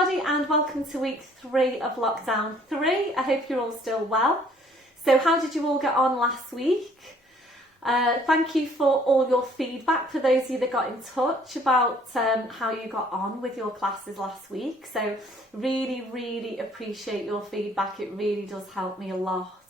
everybody and welcome to week 3 of lockdown 3. I hope you're all still well. So how did you all get on last week? Thank you for all your feedback, for those of you that got in touch about how you got on with your classes last week. So really appreciate your feedback. It really does help me a lot.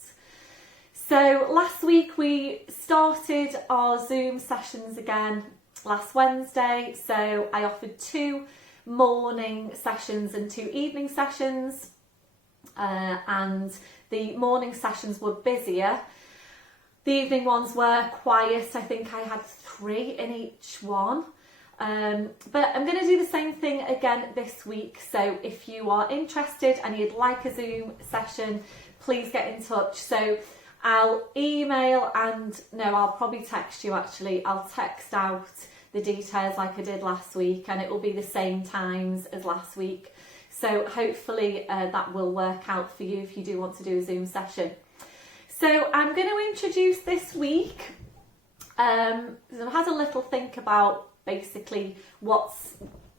So last week we started our Zoom sessions again last Wednesday. So I offered 2 morning sessions and 2 evening sessions, and the morning sessions were busier. The evening ones were quiet. I think I had 3 in each one, but I'm going to do the same thing again this week. So if you are interested and you'd like a Zoom session, please get in touch. So I'll email I'll probably text you actually. I'll text out the details like I did last week, and it will be the same times as last week. So hopefully that will work out for you if you do want to do a Zoom session. So I'm going to introduce this week. I've had a little think about basically what's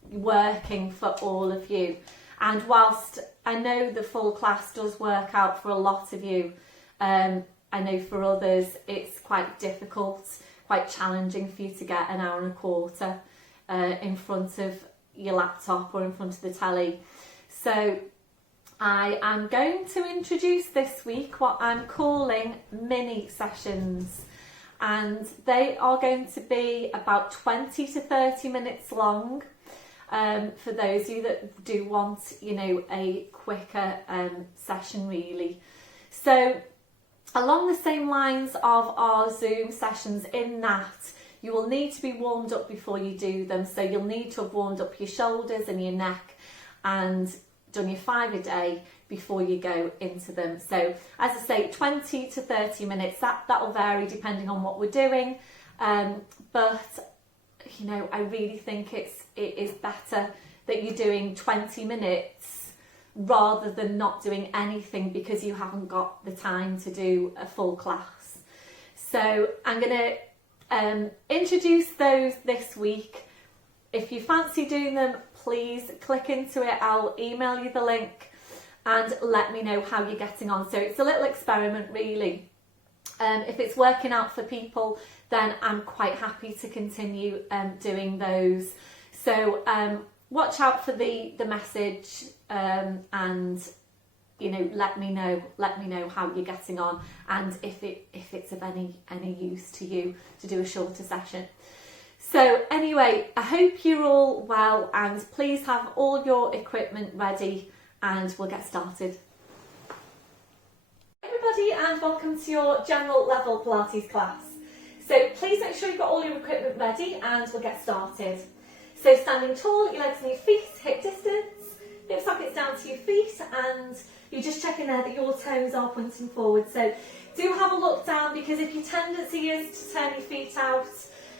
working for all of you. And whilst I know the full class does work out for a lot of you, I know for others it's quite difficult, quite challenging for you to get an hour and a quarter in front of your laptop or in front of the telly. So I am going to introduce this week what I'm calling mini sessions, and they are going to be about 20 to 30 minutes long, for those of you that do want, a quicker session really. So along the same lines of our Zoom sessions, in that you will need to be warmed up before you do them. So you'll need to have warmed up your shoulders and your neck and done your 5 a day before you go into them. So as I say, 20 to 30 minutes, that will vary depending on what we're doing. But I really think it is better that you're doing 20 minutes rather than not doing anything because you haven't got the time to do a full class. So I'm going to introduce those this week. If you fancy doing them, please click into it. I'll email you the link and let me know how you're getting on. So it's a little experiment really. If it's working out for people, then I'm quite happy to continue doing those. So watch out for the message, and let me know how you're getting on, and if it's of any use to you to do a shorter session. So anyway, I hope you're all well, and please have all your equipment ready and we'll get started. Hey everybody, and welcome to your general level Pilates class. So please make sure you've got all your equipment ready and we'll get started. So standing tall, your legs and your feet hip distance, hip sockets down to your feet, and you're just checking there that your toes are pointing forward. So do have a look down, because if your tendency is to turn your feet out,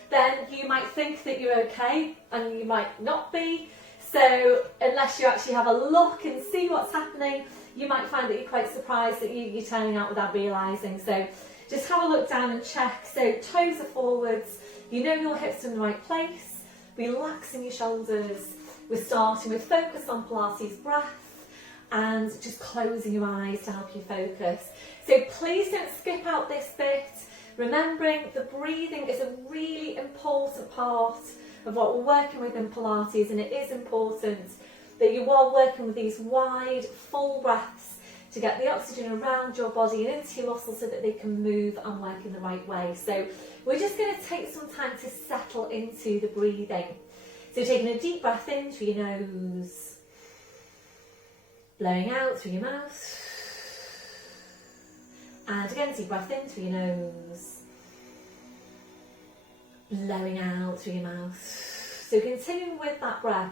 then you might think that you're okay and you might not be. So unless you actually have a look and see what's happening, you might find that you're quite surprised that you're turning out without realising. So just have a look down and check. So toes are forwards, your hips are in the right place. Relaxing your shoulders. We're starting with focus on Pilates breath and just closing your eyes to help you focus. So please don't skip out this bit. Remembering the breathing is a really important part of what we're working with in Pilates, and it is important that you are working with these wide, full breaths to get the oxygen around your body and into your muscles so that they can move and work in the right way. So we're just going to take some time to settle into the breathing. So taking a deep breath in through your nose, blowing out through your mouth, and again deep breath in through your nose, blowing out through your mouth. So continuing with that breath.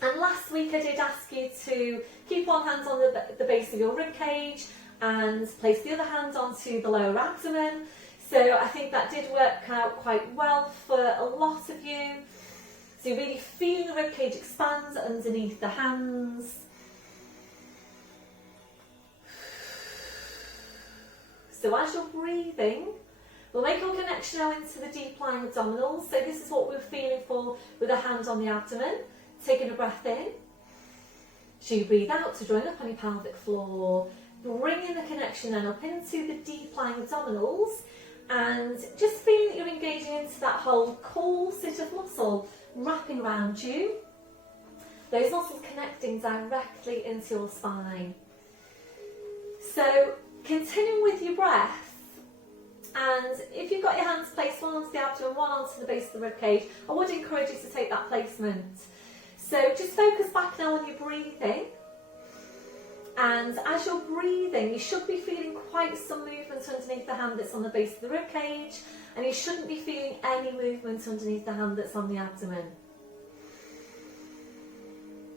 And last week I did ask you to keep one hand on the base of your rib cage and place the other hand onto the lower abdomen. So I think that did work out quite well for a lot of you. So you're really feeling the rib cage expand underneath the hands. So as you're breathing, we'll make our connection now into the deep lying abdominals. So this is what we're feeling for with a hand on the abdomen. Taking a breath in So you breathe out to drawing up on your pelvic floor, bringing the connection then up into the deep lying abdominals, and just feeling that you're engaging into that whole corset of muscle wrapping around you. Those muscles connecting directly into your spine. So continuing with your breath, and if you've got your hands placed one onto the abdomen, one onto the base of the ribcage, I would encourage you to take that placement. So just focus back now on your breathing, and as you're breathing you should be feeling quite some movement underneath the hand that's on the base of the ribcage, and you shouldn't be feeling any movement underneath the hand that's on the abdomen.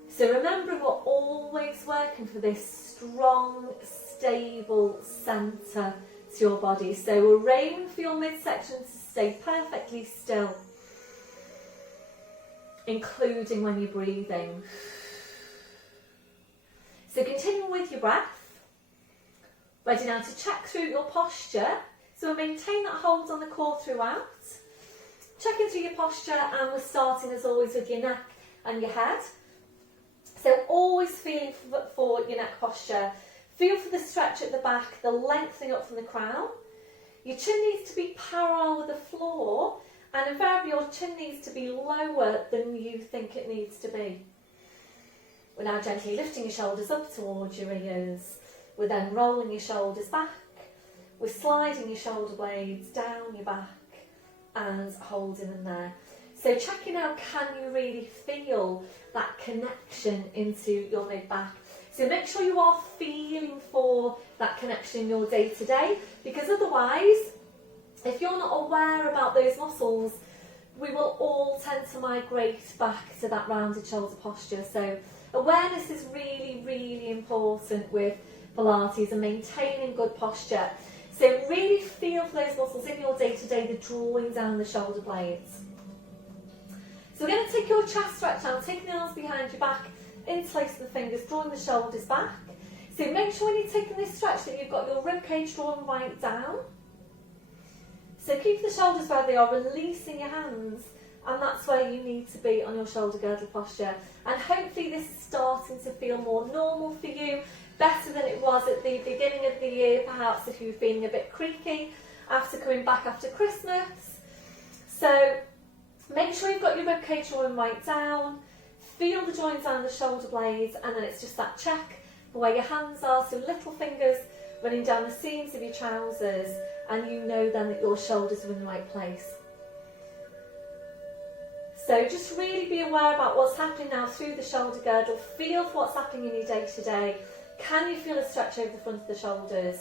So remembering we're always working for this strong, stable centre to your body. So we're aiming for your midsection to stay perfectly still, including when you're breathing. So continue with your breath. Ready now to check through your posture. So we'll maintain that hold on the core throughout. Checking through your posture, and we're starting as always with your neck and your head. So always feeling for your neck posture. Feel for the stretch at the back, the lengthening up from the crown. Your chin needs to be parallel with the floor, and invariably your chin needs to be lower than you think it needs to be. We're now gently lifting your shoulders up towards your ears. We're then rolling your shoulders back. We're sliding your shoulder blades down your back and holding them there. So checking out, can you really feel that connection into your mid-back? So make sure you are feeling for that connection in your day-to-day, because otherwise, if you're not aware about those muscles, we will all tend to migrate back to that rounded shoulder posture. So awareness is really, really important with Pilates and maintaining good posture. So really feel for those muscles in your day-to-day, the drawing down the shoulder blades. So we're going to take your chest stretch down, taking the arms behind your back, interlacing the fingers, drawing the shoulders back. So make sure when you're taking this stretch that you've got your ribcage drawn right down. So keep the shoulders where they are, releasing your hands, and that's where you need to be on your shoulder girdle posture. And hopefully this is starting to feel more normal for you, better than it was at the beginning of the year, perhaps if you were feeling a bit creaky after coming back after Christmas. So make sure you've got your ribcage drawn right down, feel the joints down the shoulder blades, and then it's just that check for where your hands are, so little fingers running down the seams of your trousers, and you know then that your shoulders are in the right place. So just really be aware about what's happening now through the shoulder girdle, feel for what's happening in your day-to-day. Can you feel a stretch over the front of the shoulders?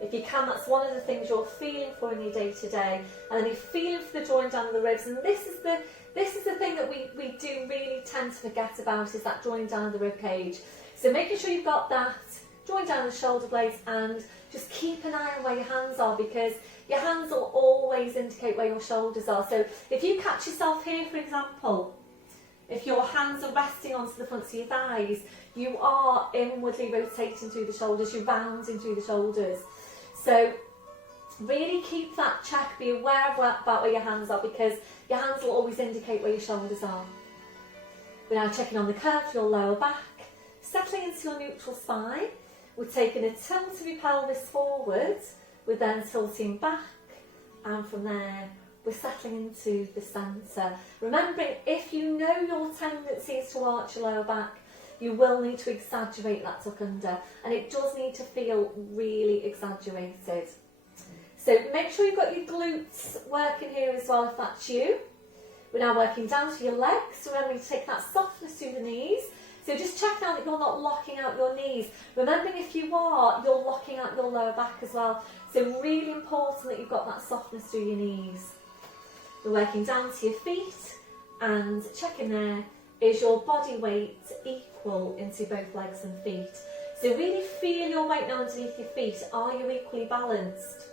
If you can, that's one of the things you're feeling for in your day-to-day. And then you're feeling for the drawing down the ribs. And this is the thing that we do really tend to forget about, is that drawing down the rib cage. So making sure you've got that, drawing down the shoulder blades, and just keep an eye on where your hands are, because your hands will always indicate where your shoulders are. So if you catch yourself here, for example, if your hands are resting onto the fronts of your thighs, you are inwardly rotating through the shoulders, you're rounding through the shoulders. So really keep that check, be aware about where your hands are, because your hands will always indicate where your shoulders are. We're now checking on the curve of your lower back, settling into your neutral spine. We're taking a tilt of your pelvis forward, we're then tilting back, and from there we're settling into the centre. Remembering, if you know your tendency is to arch your lower back, you will need to exaggerate that tuck under, and it does need to feel really exaggerated. So make sure you've got your glutes working here as well if that's you. We're now working down to your legs, remembering to take that softness through the knees. So just check now that you're not locking out your knees. Remembering, if you are, you're locking out your lower back as well. So really important that you've got that softness through your knees. We're working down to your feet, and checking there, is your body weight equal into both legs and feet? So really feel your weight now underneath your feet. Are you equally balanced?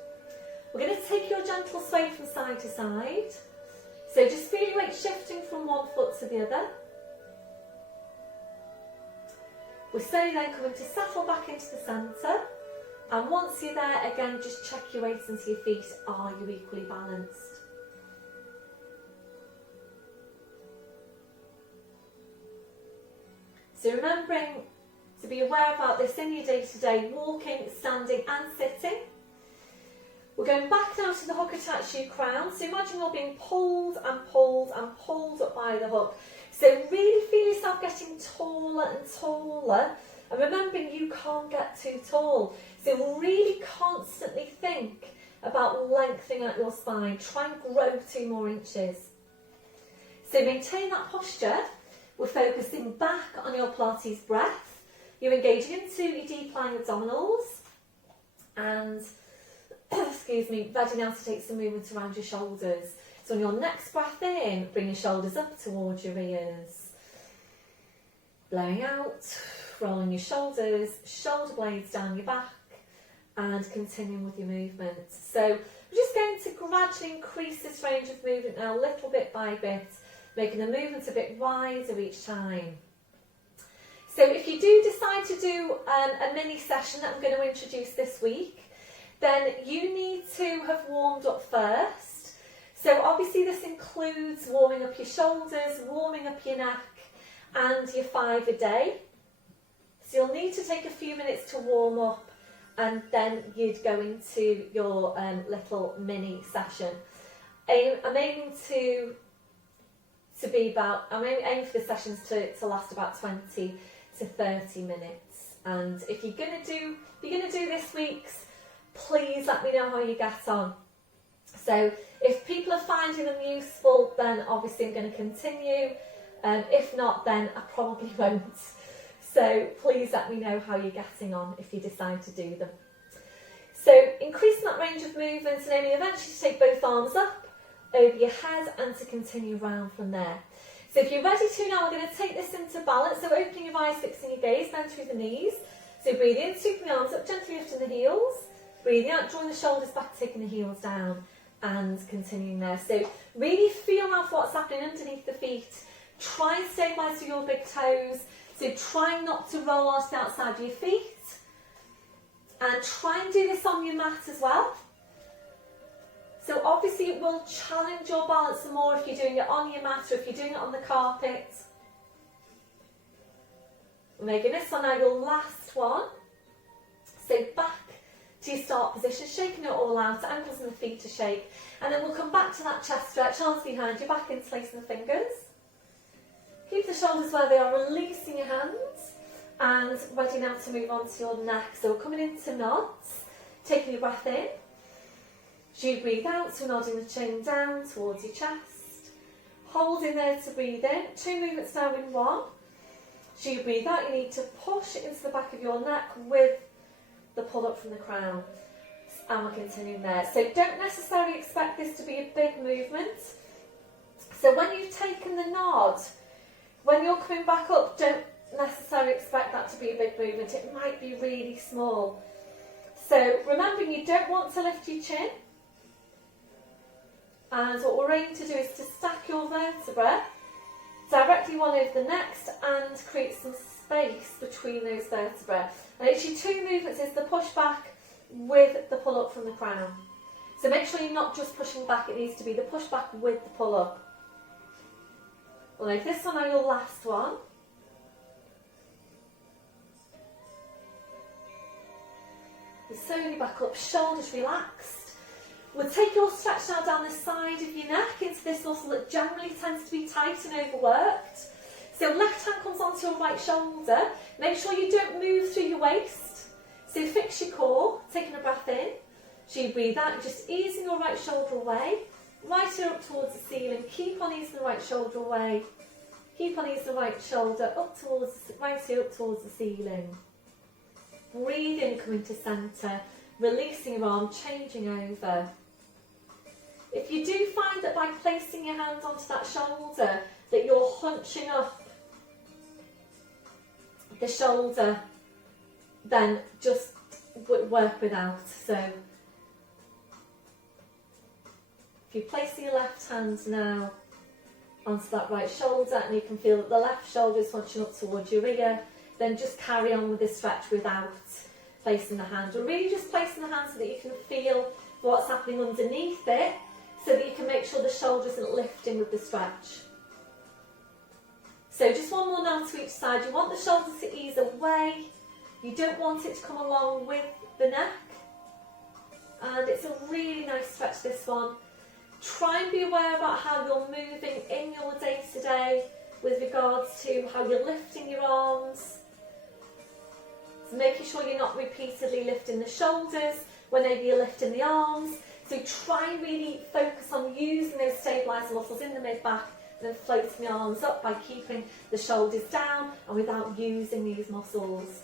We're going to take your gentle sway from side to side. So just feel your weight shifting from one foot to the other. We're slowly then coming to settle back into the centre. And once you're there, again, just check your weight into your feet. Are you equally balanced? So remembering to be aware about this in your day-to-day, walking, standing and sitting. We're going back now to the hook attached to your crown. So imagine you're being pulled and pulled and pulled up by the hook. So really feel yourself getting taller and taller. And remembering you can't get too tall. So really constantly think about lengthening out your spine. Try and grow 2 more inches. So maintain that posture. We're focusing back on your Pilates breath. You're engaging into your deep lying abdominals. And, excuse me, ready now to take some movement around your shoulders. So on your next breath in, bring your shoulders up towards your ears. Blowing out, rolling your shoulders, shoulder blades down your back, and continuing with your movement. So we're just going to gradually increase this range of movement now, little bit by bit, making the movement a bit wider each time. So if you do decide to do a mini session that I'm going to introduce this week, then you need to have warmed up first. So obviously this includes warming up your shoulders, warming up your neck and your 5 a day. So you'll need to take a few minutes to warm up and then you'd go into your little mini session. I'm aiming I'm aiming for the sessions to last about 20 to 30 minutes. And if you're gonna do this week's, please let me know how you get on. So if people are finding them useful, then obviously I'm going to continue. If not, then I probably won't. So please let me know how you're getting on if you decide to do them. So increasing that range of movement and aiming eventually to take both arms up over your head and to continue round from there. So if you're ready to now, we're going to take this into balance. So opening your eyes, fixing your gaze, bend through the knees. So breathe in, sweeping the arms up, gently lifting the heels. Breathing out, drawing the shoulders back, taking the heels down and continuing there. So really feel out what's happening underneath the feet. Try and stabilise your big toes. So try not to roll onto the outside of your feet. And try and do this on your mat as well. So obviously it will challenge your balance some more if you're doing it on your mat or if you're doing it on the carpet. We're making this one now your last one. So back to your start position, shaking it all out, ankles and the feet to shake. And then we'll come back to that chest stretch, arms behind you, back interlacing the fingers. Keep the shoulders where they are, releasing your hands. And ready now to move on to your neck. So we're coming into nods, taking your breath in. As you breathe out, so nodding the chin down towards your chest. Holding there to breathe in. 2 movements now in 1. As you breathe out, you need to push into the back of your neck with the pull up from the crown. And we're continuing there. So don't necessarily expect this to be a big movement. So when you've taken the nod, when you're coming back up, don't necessarily expect that to be a big movement. It might be really small. So remembering you don't want to lift your chin. And what we're aiming to do is to stack your vertebrae directly one over the next and create some space between those vertebrae. And actually 2 movements is the push back with the pull up from the crown. So make sure you're not just pushing back, it needs to be the push back with the pull up. We'll make this one now your last one. You slowly back up, shoulders relaxed. We'll take your stretch now down the side of your neck into this muscle that generally tends to be tight and overworked. So left hand comes onto your right shoulder. Make sure you don't move through your waist. So fix your core, taking a breath in. As you breathe out, just easing your right shoulder away. Right ear up towards the ceiling. Keep on easing the right shoulder away. Keep on easing the right shoulder up towards, right ear up towards the ceiling. Breathe in, coming to centre. Releasing your arm, changing over. If you do find that by placing your hand onto that shoulder that you're hunching up the shoulder, then just work without. So if you're placing your left hand now onto that right shoulder and you can feel that the left shoulder is hunching up towards your ear, then just carry on with this stretch without placing the hand. Or really just placing the hand so that you can feel what's happening underneath it, so that you can make sure the shoulder isn't lifting with the stretch. So just one more now to each side. You want the shoulders to ease away. You don't want it to come along with the neck. And it's a really nice stretch, this one. Try and be aware about how you're moving in your day-to-day with regards to how you're lifting your arms. So making sure you're not repeatedly lifting the shoulders whenever you're lifting the arms. So try and really focus on using those stabiliser muscles in the mid-back and then floating the arms up by keeping the shoulders down and without using these muscles.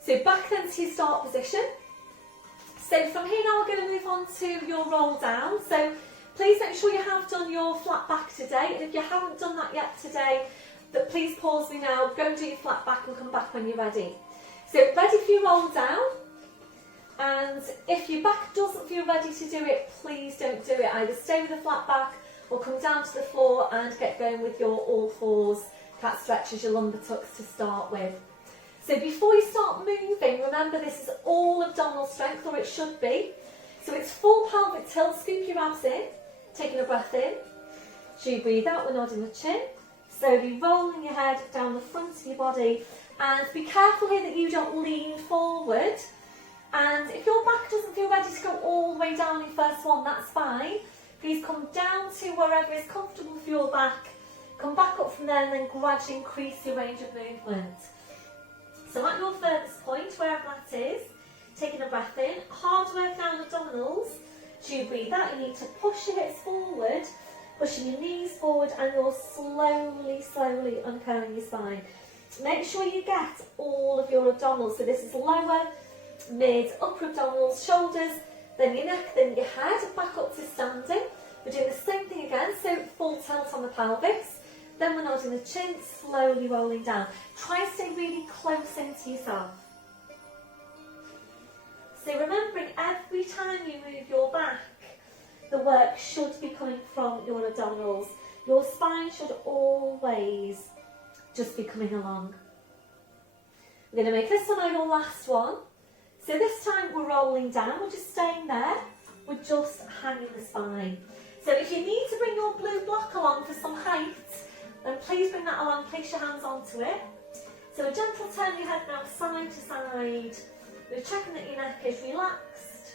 So back then to your start position. So from here now we're going to move on to your roll down. So please make sure you have done your flat back today, and if you haven't done that yet today, but please pause me now, go and do your flat back and come back when you're ready. So ready for your roll down, and if your back doesn't feel ready to do it, please don't do it. Either stay with the flat back or come down to the floor and get going with your all fours cat stretches, your lumbar tucks to start with. So before you start moving, remember this is all abdominal strength, or it should be. So it's full pelvic tilt, scoop your abs in, taking a breath in. So you breathe out, we're nodding the chin. Slowly rolling your head down the front of your body. And be careful here that you don't lean forward. And if your back doesn't feel ready to go all the way down in first one, that's fine. Please come down to wherever is comfortable for your back. Come back up from there and then gradually increase your range of movement. So at your furthest point, wherever that is, taking a breath in, hard work down abdominals. So you breathe out, you need to push your hips forward, pushing your knees forward, and you're slowly uncurling your spine. Make sure you get all of your abdominals. So this is lower, mid, upper abdominals, shoulders, then your neck, then your head, back up to standing. We're doing the same thing again, so full tilt on the pelvis. Then we're nodding the chin, slowly rolling down. Try and stay really close into yourself. So remembering every time you move your back, the work should be coming from your abdominals. Your spine should always just be coming along. We're going to make this one our last one. So this time we're rolling down, we're just staying there, we're just hanging the spine. So if you need to bring your blue block along for some height, then please bring that along, place your hands onto it. So a gentle turn your head now side to side. We're checking that your neck is relaxed.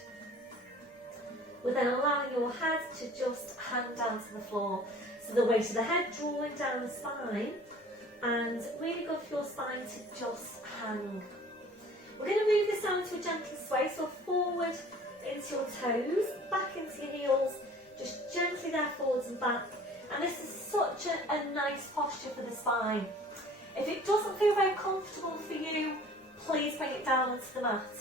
We're then allowing your head to just hang down to the floor. So the weight of the head drawing down the spine, and really good for your spine to just hang. We're going to move this down to a gentle sway, so forward into your toes, back into your heels, just gently there forwards and back. And this is such a nice posture for the spine. If it doesn't feel very comfortable for you, please bring it down onto the mat.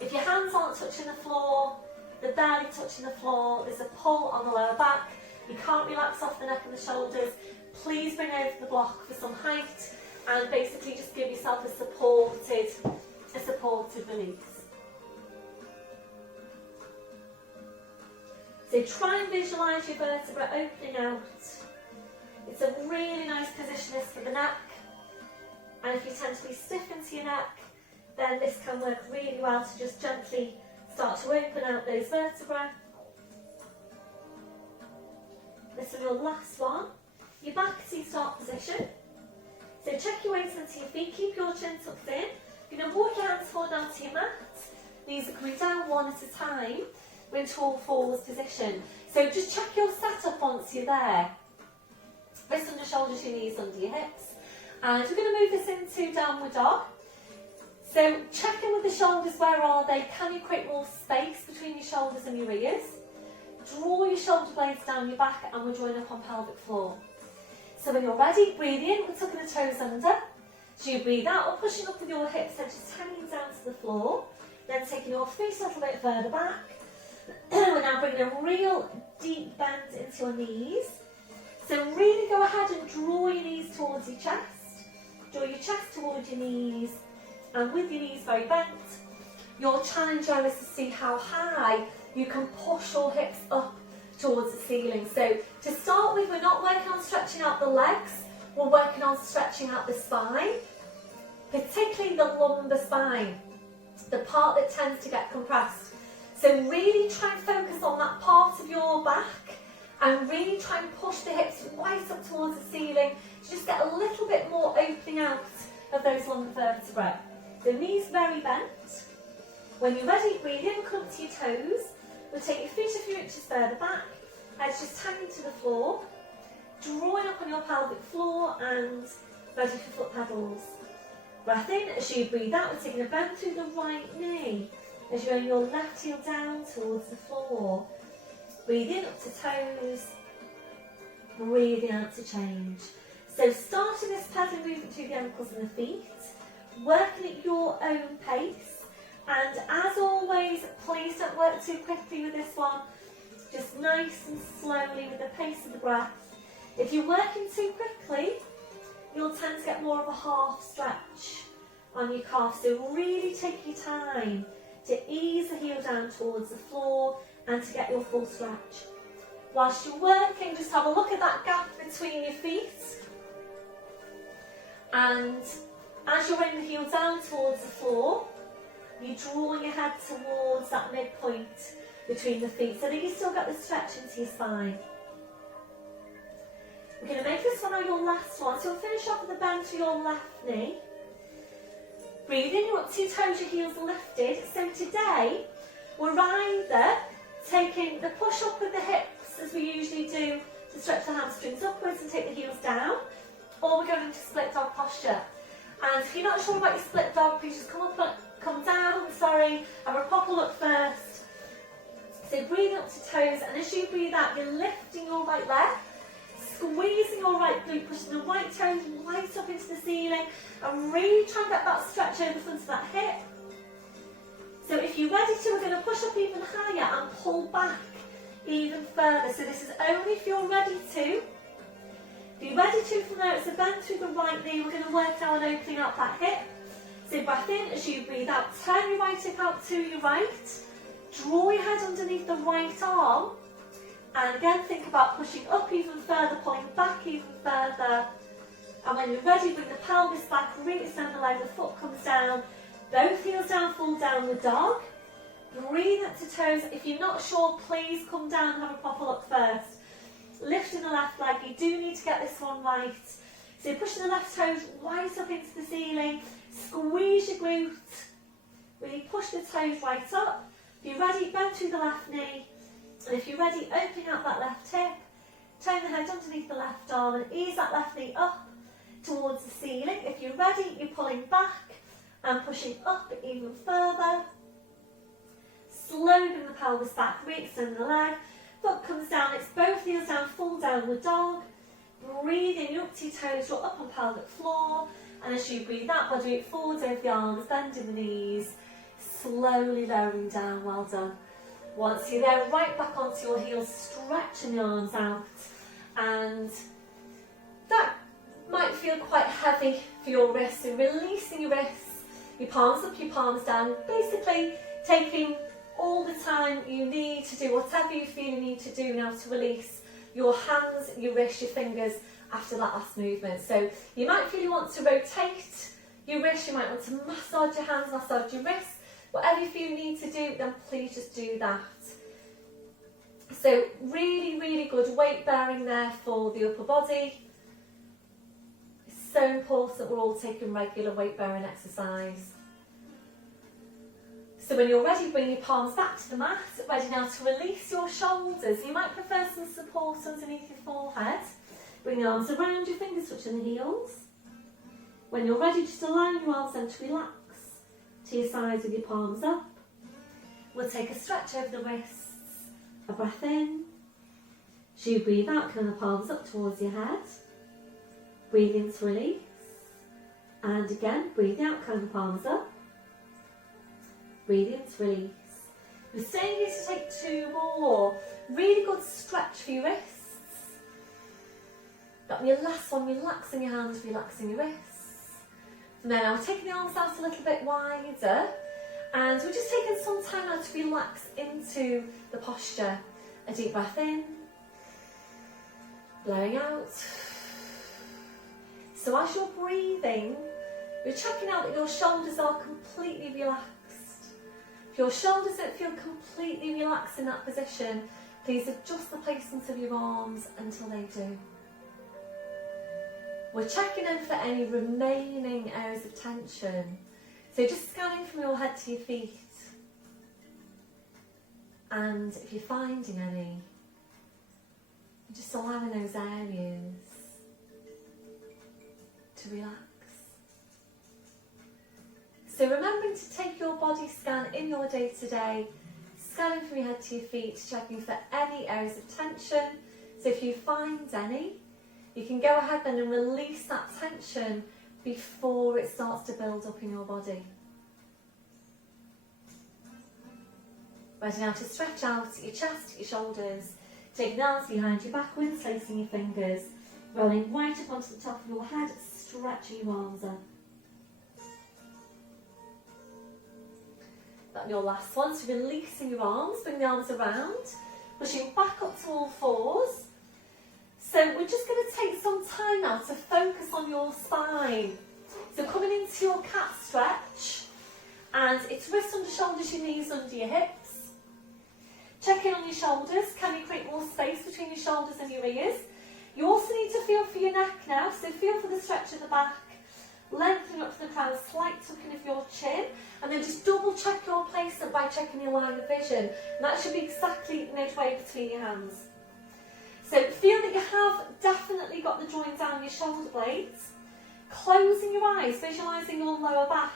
If your hands aren't touching the floor, they're barely touching the floor, there's a pull on the lower back, you can't relax off the neck and the shoulders, please bring over the block for some height and basically just give yourself a supported release. So try and visualise your vertebra opening out. It's a really nice position this for the neck, and if you tend to be stiff into your neck, then this can work really well to just gently start to open out those vertebrae. This is your last one. You're back to your start position. So check your weight into your feet, keep your chin tucked in. You're going to walk your hands forward onto your mat. Knees are coming down one at a time. We're into all fours position. So just check your setup once you're there. Wrists under shoulders, your knees under your hips. And we're going to move this into downward dog. So check in with the shoulders, where are they? Can you create more space between your shoulders and your ears? Draw your shoulder blades down your back, and we're drawing up on pelvic floor. So when you're ready, breathe in, we're tucking the toes under. So you breathe out, or pushing up with your hips, and just hanging down to the floor. Then taking your feet a little bit further back. We're now bringing a real deep bend into your knees. So really go ahead and draw your knees towards your chest. Draw your chest towards your knees. And with your knees very bent, your challenge there is to see how high you can push your hips up towards the ceiling. So to start with, we're not working on stretching out the legs, we're working on stretching out the spine, particularly the lumbar spine, the part that tends to get compressed. So really try and focus on that part of your back and really try and push the hips right up towards the ceiling to just get a little bit more opening out of those lumbar vertebrae. So knees very bent. When you're ready, breathe in, come up to your toes. We'll take your feet a few inches further back, heads just hanging to the floor, drawing up on your pelvic floor and ready for foot pedals. Breath in. As you breathe out, we're taking a bend through the right knee as you bring your left heel down towards the floor. Breathe in up to toes, breathing out to change. So starting this pedaling movement through the ankles and the feet, working at your own pace, and as always, please don't work too quickly with this one, just nice and slowly with the pace of the breath. If you're working too quickly, you'll tend to get more of a half stretch on your calf, so really take your time to ease the heel down towards the floor and to get your full stretch. Whilst you're working, just have a look at that gap between your feet, and as you're bringing the heel down towards the floor, you're drawing your head towards that midpoint between the feet so that you still get the stretch into your spine. We're going to make this one your last one, so we'll finish off with a bend to your left knee. Breathe in, you're up to your toes, your heels lifted. So today, we're either taking the push up with the hips, as we usually do, to stretch the hamstrings upwards and take the heels down, or we're going into split dog posture. And if you're not sure about your split dog, please just come down, have a proper look first. So breathe up to toes, and as you breathe out, you're lifting your right leg, squeezing your right glute, pushing the right toes right up into the ceiling, and really try and get that stretch over the front of that hip. So if you're ready to, we're going to push up even higher and pull back even further. So this is only if you're ready to. If you're ready to from there, it's a bend through the right knee. We're going to work now on opening up that hip. So breath in, as you breathe out, turn your right hip out to your right, draw your head underneath the right arm, and again think about pushing up even further, pulling back even further, and when you're ready, bring the pelvis back, really extend the leg, the foot comes down, both heels down, full downward dog, breathe up to toes. If you're not sure, please come down and have a proper look first. Lifting the left leg, you do need to get this one right. So you're pushing the left toes right up into the ceiling, squeeze your glute, really push the toes right up. If you're ready, bend through the left knee, and if you're ready, opening out that left hip, turn the head underneath the left arm and ease that left knee up towards the ceiling. If you're ready, you're pulling back and pushing up even further. Slowly bring the pelvis back, re-extend the leg, foot comes down, it's both heels down, full downward dog. Breathe in, you're up to your toes, you're up on pelvic floor, and as you breathe out, body weight forwards over the arms, bending the knees, slowly lowering down, well done. Once you're there, right back onto your heels, stretching the arms out, and that might feel quite heavy for your wrists, so releasing your wrists, your palms up, your palms down, basically taking all the time you need to do whatever you feel you need to do now to release your hands, your wrists, your fingers after that last movement. So you might feel you want to rotate your wrists, you might want to massage your hands, massage your wrists, whatever you feel you need to do, then please just do that. So really, really good weight bearing there for the upper body. It's so important that we're all taking regular weight bearing exercise. So when you're ready, bring your palms back to the mat, ready now to release your shoulders. You might prefer some support underneath your forehead. Bring the arms around your fingers, touching the heels. When you're ready, just allow your arms then to relax to your sides with your palms up. We'll take a stretch over the wrists, a breath in. As you breathe out, curl the palms up towards your head. Breathe in to release. And again, breathe out, curl the palms up. Breathe in to release. We're staying here to take two more. Really good stretch for your wrists. Got your last one, relaxing your hands, relaxing your wrists. From there now, we're taking the arms out a little bit wider, and we're just taking some time now to relax into the posture. A deep breath in, blowing out. So as you're breathing, you're checking out that your shoulders are completely relaxed. If your shoulders don't feel completely relaxed in that position, Please adjust the placement of your arms until they do. We're checking in for any remaining areas of tension. So just scanning from your head to your feet. And if you're finding any, just allowing those areas to relax. So remembering to take your body scan in your day to day, scanning from your head to your feet, checking for any areas of tension. So if you find any, you can go ahead then and release that tension before it starts to build up in your body. Ready now to stretch out your chest, your shoulders. Take your arms behind your back, interlacing your fingers, rolling right up onto the top of your head, stretching your arms up. And your last one, so releasing your arms, bring the arms around, pushing back up to all fours. So we're just going to take some time now to focus on your spine. So coming into your cat stretch, and it's wrists under shoulders, your knees under your hips. Check in on your shoulders. Can you create more space between your shoulders and your ears? You also need to feel for your neck now, so feel for the stretch of the back. Lengthening up to the crown, slight tucking of your chin, and then just double check your placement by checking your line of vision. And that should be exactly midway between your hands. So feel that you have definitely got the joint down your shoulder blades. Closing your eyes, visualising your lower back.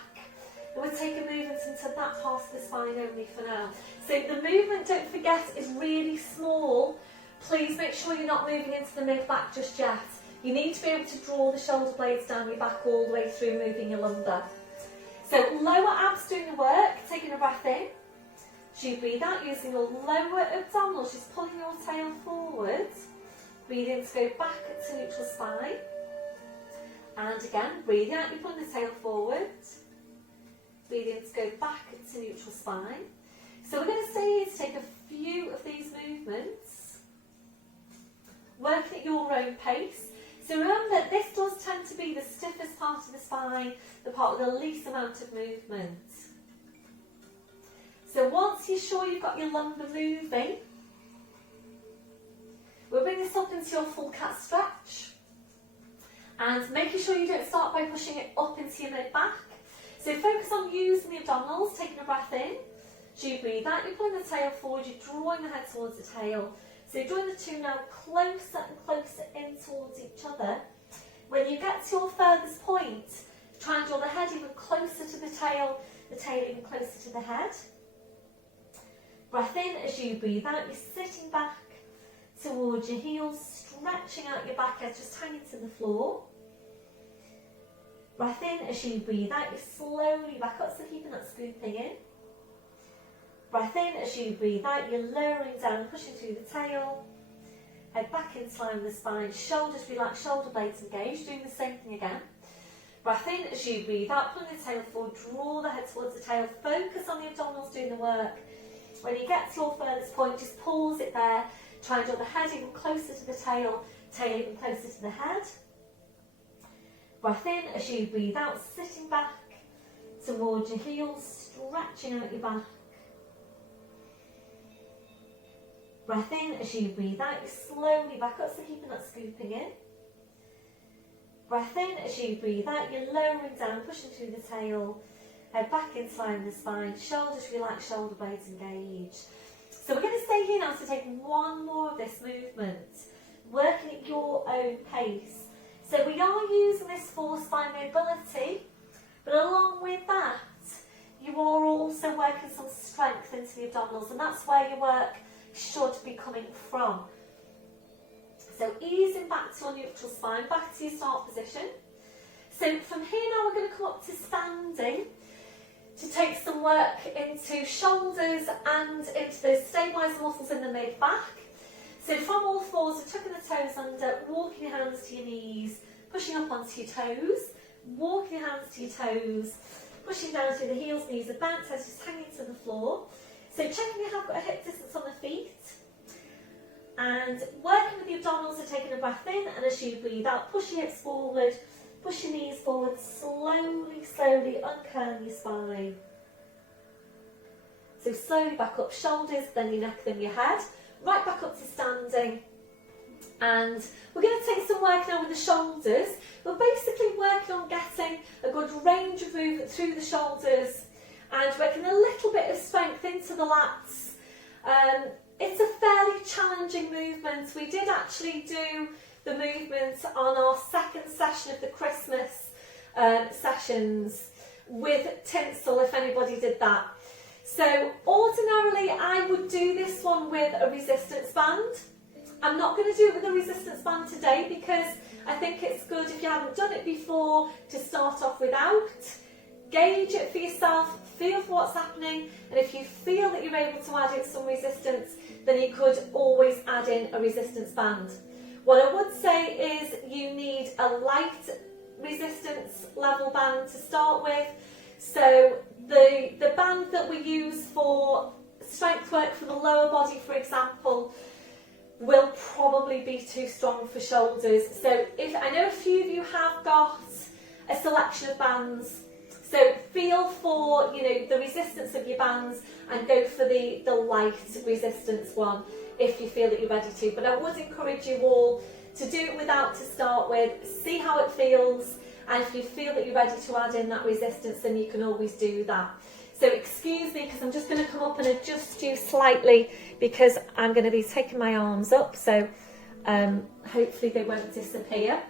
And we're taking movements into that part of the spine only for now. So the movement, don't forget, is really small. Please make sure you're not moving into the mid-back just yet. You need to be able to draw the shoulder blades down your back all the way through, moving your lumbar. So lower abs doing the work, taking a breath in. As you breathe out, using your lower abdominals, just pulling your tail forward. Breathe in to go back to neutral spine. And again, breathe out, you're pulling the tail forward. Breathe in to go back to neutral spine. So we're going to stay here to take a few of these movements. Working at your own pace. So remember, this does tend to be the stiffest part of the spine, the part with the least amount of movement. So once you're sure you've got your lumbar moving, we'll bring this up into your full cat stretch. And making sure you don't start by pushing it up into your mid-back. So focus on using the abdominals, taking a breath in. As you breathe out, you're pulling the tail forward, you're drawing the head towards the tail. So you're drawing the two now closer and closer in towards each other. When you get to your furthest point, try and draw the head even closer to the tail even closer to the head. Breath in. As you breathe out, you're sitting back towards your heels, stretching out your back edge, just hanging to the floor. Breath in. As you breathe out, you're slowly back up, so keeping that scooping in. Breath in. As you breathe out, you're lowering down, pushing through the tail. Head back into line with the spine, shoulders relaxed, shoulder blades engaged, doing the same thing again. Breath in. As you breathe out, pulling the tail forward, draw the head towards the tail, focus on the abdominals doing the work. When you get to your furthest point, just pause it there, try and draw the head even closer to the tail even closer to the head. Breath in. As you breathe out, sitting back towards your heels, stretching out your back. Breath in. As you breathe out, you slowly back up, so keeping that scooping in. Breath in. As you breathe out, you're lowering down, pushing through the tail. Head back into line with the spine, shoulders relaxed, shoulder blades engaged. So we're going to stay here now to take one more of this movement, working at your own pace. So we are using this for spine mobility, but along with that, you are also working some strength into the abdominals, and that's where your work should be coming from. So easing back to your neutral spine, back to your start position. So from here now we're going to come up to standing to take some work into shoulders and into those stabiliser muscles in the mid-back. So from all fours, we're tucking the toes under, walking your hands to your knees, pushing up onto your toes, walking your hands to your toes, pushing down through the heels, knees are bent, toes just hanging to the floor. So checking you have got a hip distance on the feet. And working with the abdominals, so taking a breath in, and as you breathe out, push your hips forward, push your knees forward, slowly, slowly uncurl your spine. So slowly back up, shoulders, then your neck, then your head. right back up to standing. And we're going to take some work now with the shoulders. We're basically working on getting a good range of movement through the shoulders and working a little bit of strength into the lats. It's a fairly challenging movement. We did actually do the movement on our second session of the Christmas sessions with tinsel, if anybody did that. So ordinarily I would do this one with a resistance band. I'm not going to do it with a resistance band today because I think it's good, if you haven't done it before, to start off without. Gauge it for yourself, feel for what's happening, and if you feel that you're able to add in some resistance, then you could always add in a resistance band. What I would say is you need a light resistance level band to start with. So the band that we use for strength work for the lower body, for example, will probably be too strong for shoulders. So if I know a few of you have got a selection of bands, so feel for, you know, the resistance of your bands and go for the light resistance one if you feel that you're ready to. But I would encourage you all to do it without to start with, see how it feels, and if you feel that you're ready to add in that resistance, then you can always do that. So excuse me, because I'm just going to come up and adjust you slightly because I'm going to be taking my arms up, so hopefully they won't disappear.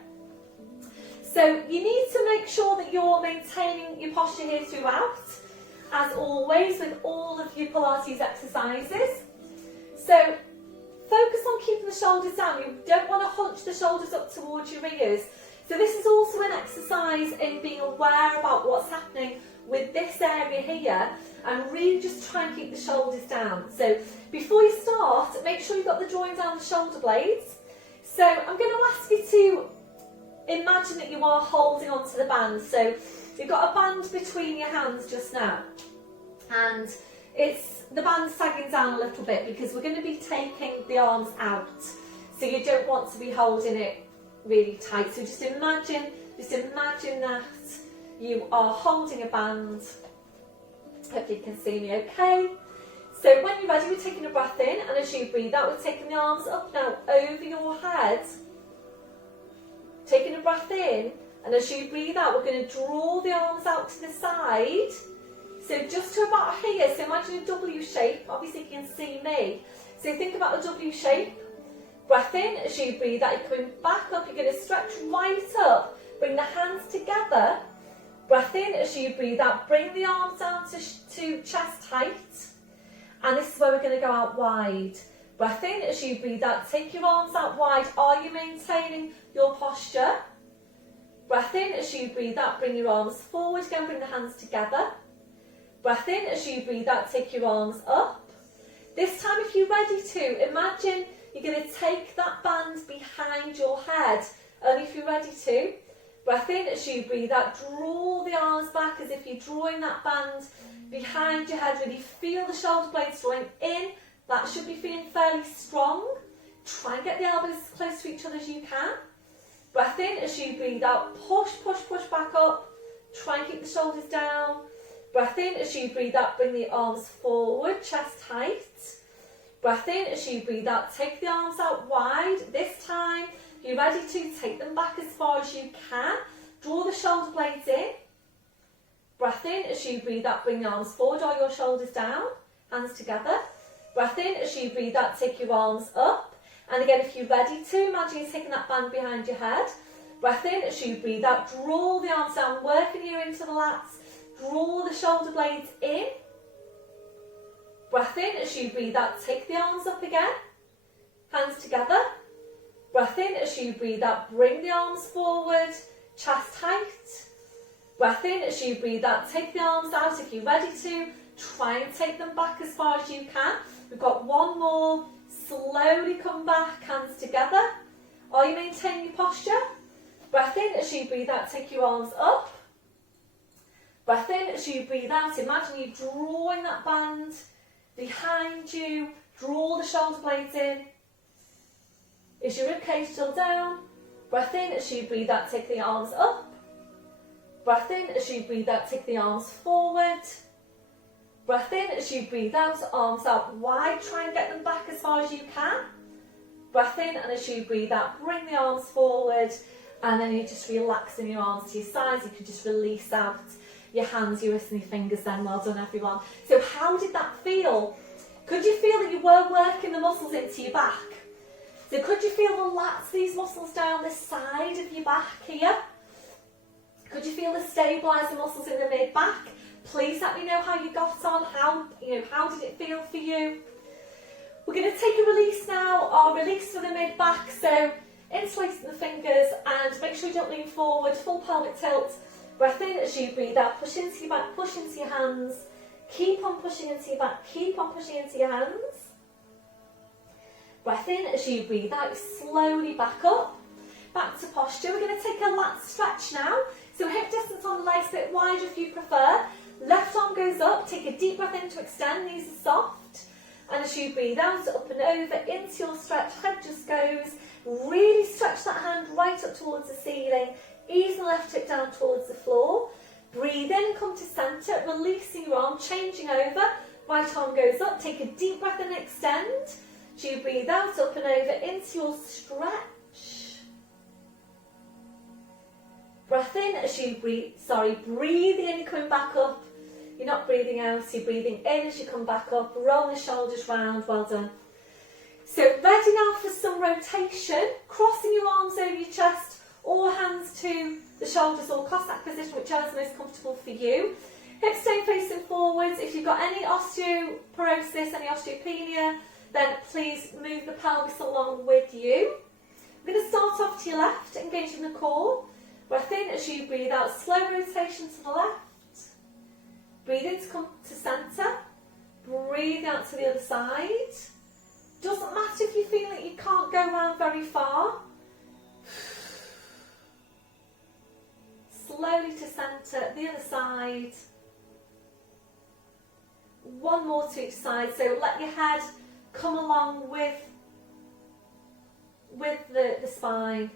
So you need to make sure that you're maintaining your posture here throughout, as always with all of your Pilates exercises. So focus on keeping the shoulders down. You don't want to hunch the shoulders up towards your ears. So this is also an exercise in being aware about what's happening with this area here, and really just try and keep the shoulders down. So before you start, make sure you've got the drawing down the shoulder blades. So I'm going to ask you to imagine that you are holding onto the band. So you've got a band between your hands just now, and it's the band sagging down a little bit because we're going to be taking the arms out. So you don't want to be holding it really tight. So just imagine that you are holding a band. Hope you can see me okay. So when you're ready, we're taking a breath in, and as you breathe out, we're taking the arms up now over your head. Taking a breath in, and as you breathe out, we're going to draw the arms out to the side. So just to about here, so imagine a W shape. Obviously you can see me. So think about a W shape. Breath in, as you breathe out, you're coming back up, you're going to stretch right up. Bring the hands together. Breath in, as you breathe out, bring the arms down to chest height. And this is where we're going to go out wide. Breath in, as you breathe out, take your arms out wide. Are you maintaining your posture? Breath in, as you breathe out, bring your arms forward. Again, bring the hands together. Breath in, as you breathe out, take your arms up. This time, if you're ready to, imagine you're going to take that band behind your head. Only if you're ready to. Breath in, as you breathe out, draw the arms back as if you're drawing that band behind your head. Really feel the shoulder blades drawing in. That should be feeling fairly strong. Try and get the elbows as close to each other as you can. Breath in, as you breathe out, push, push, push back up. Try and keep the shoulders down. Breath in, as you breathe out, bring the arms forward, chest height. Breath in, as you breathe out, take the arms out wide. This time, you're ready to take them back as far as you can. Draw the shoulder blades in. Breath in, as you breathe out, bring the arms forward or your shoulders down. Hands together. Breath in, as you breathe out, take your arms up. And again, if you're ready to, imagine you're taking that band behind your head. Breath in, as you breathe out, draw the arms down, working here into the lats. Draw the shoulder blades in. Breath in, as you breathe out, take the arms up again. Hands together. Breath in, as you breathe out, bring the arms forward, chest height. Breath in, as you breathe out, take the arms out. If you're ready to, try and take them back as far as you can. We've got one more. Slowly come back, hands together. Are you maintaining your posture? Breath in, as you breathe out, take your arms up. Breath in, as you breathe out, imagine you drawing that band behind you. Draw the shoulder blades in. Is your ribcage still down? Breath in, as you breathe out, take the arms up. Breath in, as you breathe out, take the arms forward. Breath in as you breathe out, arms out wide, try and get them back as far as you can. Breath in, and as you breathe out, bring the arms forward, and then you're just relaxing your arms to your sides. You can just release out your hands, your wrists and your fingers then. Well done, everyone. So how did that feel? Could you feel that you were working the muscles into your back? So could you feel the lats, these muscles down the side of your back here? Could you feel the stabiliser muscles in the mid-back? Please let me know how you got on, how did it feel for you? We're going to take a release now, our release for the mid-back, so interlacing the fingers and make sure you don't lean forward, full pelvic tilt. Breath in as you breathe out, push into your back, push into your hands. Keep on pushing into your back, keep on pushing into your hands. Breath in as you breathe out, slowly back up, back to posture. We're going to take a lat stretch now, so hip distance on the legs, a bit wider if you prefer. Left arm goes up, take a deep breath in to extend, knees are soft. And as you breathe out, up and over, into your stretch, head just goes. Really stretch that hand right up towards the ceiling, ease the left hip down towards the floor. Breathe in, come to centre, releasing your arm, changing over. Right arm goes up, take a deep breath and extend. As you breathe out, up and over, into your stretch. Breath in as you breathe in, you're coming back up. You're not breathing out, you're breathing in as you come back up. Roll the shoulders round, well done. So ready now for some rotation, crossing your arms over your chest or hands to the shoulders or Cossack position, whichever is most comfortable for you. Hips stay facing forwards. If you've got any osteoporosis, any osteopenia, then please move the pelvis along with you. We're going to start off to your left, engaging the core. Breath in as you breathe out, slow rotation to the left. Breathe in to come to centre. Breathe out to the other side. Doesn't matter if you feel that you can't go around very far. Slowly to centre, the other side. One more to each side, so let your head come along with the spine.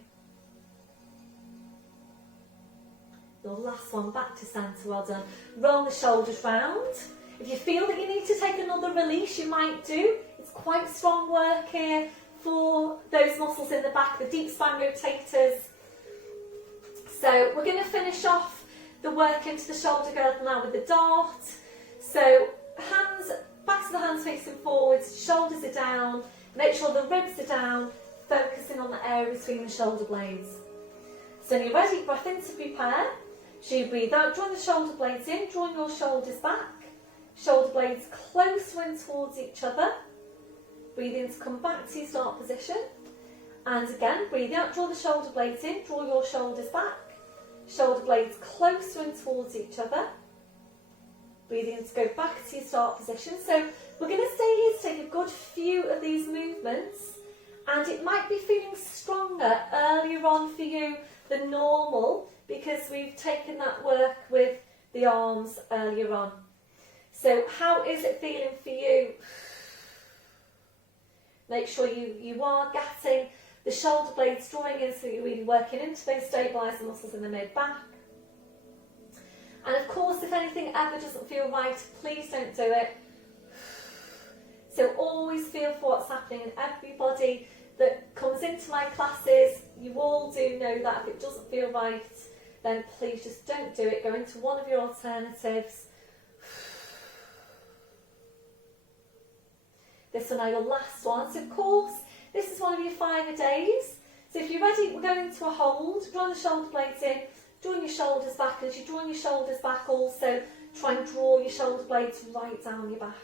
Your last one, back to centre, well done. Roll the shoulders round. If you feel that you need to take another release, you might do. It's quite strong work here for those muscles in the back, the deep spine rotators. So we're going to finish off the work into the shoulder girdle now with the dart. So hands, backs of the hands facing forwards, shoulders are down, make sure the ribs are down, focusing on the area between the shoulder blades. So when you're ready, breath in to prepare. As you breathe out, drawing the shoulder blades in, drawing your shoulders back. Shoulder blades closer in towards each other. Breathe in to come back to your start position. And again, breathe out, draw the shoulder blades in, draw your shoulders back. Shoulder blades closer in towards each other. Breathe in to go back to your start position. So we're going to stay here to take a good few of these movements. And it might be feeling stronger earlier on for you than normal because we've taken that work with the arms earlier on. So how is it feeling for you? Make sure you are getting the shoulder blades drawing in so you're really working into those stabiliser muscles in the mid-back. And of course, if anything ever doesn't feel right, please don't do it. So always feel for what's happening, and everybody that comes into my classes, you all do know that if it doesn't feel right, then please just don't do it. Go into one of your alternatives. This one now your last one. So of course, this is one of your 5 days. So if you're ready, we're going into a hold. Draw the shoulder blades in, drawing your shoulders back. And as you're drawing your shoulders back, also try and draw your shoulder blades right down your back.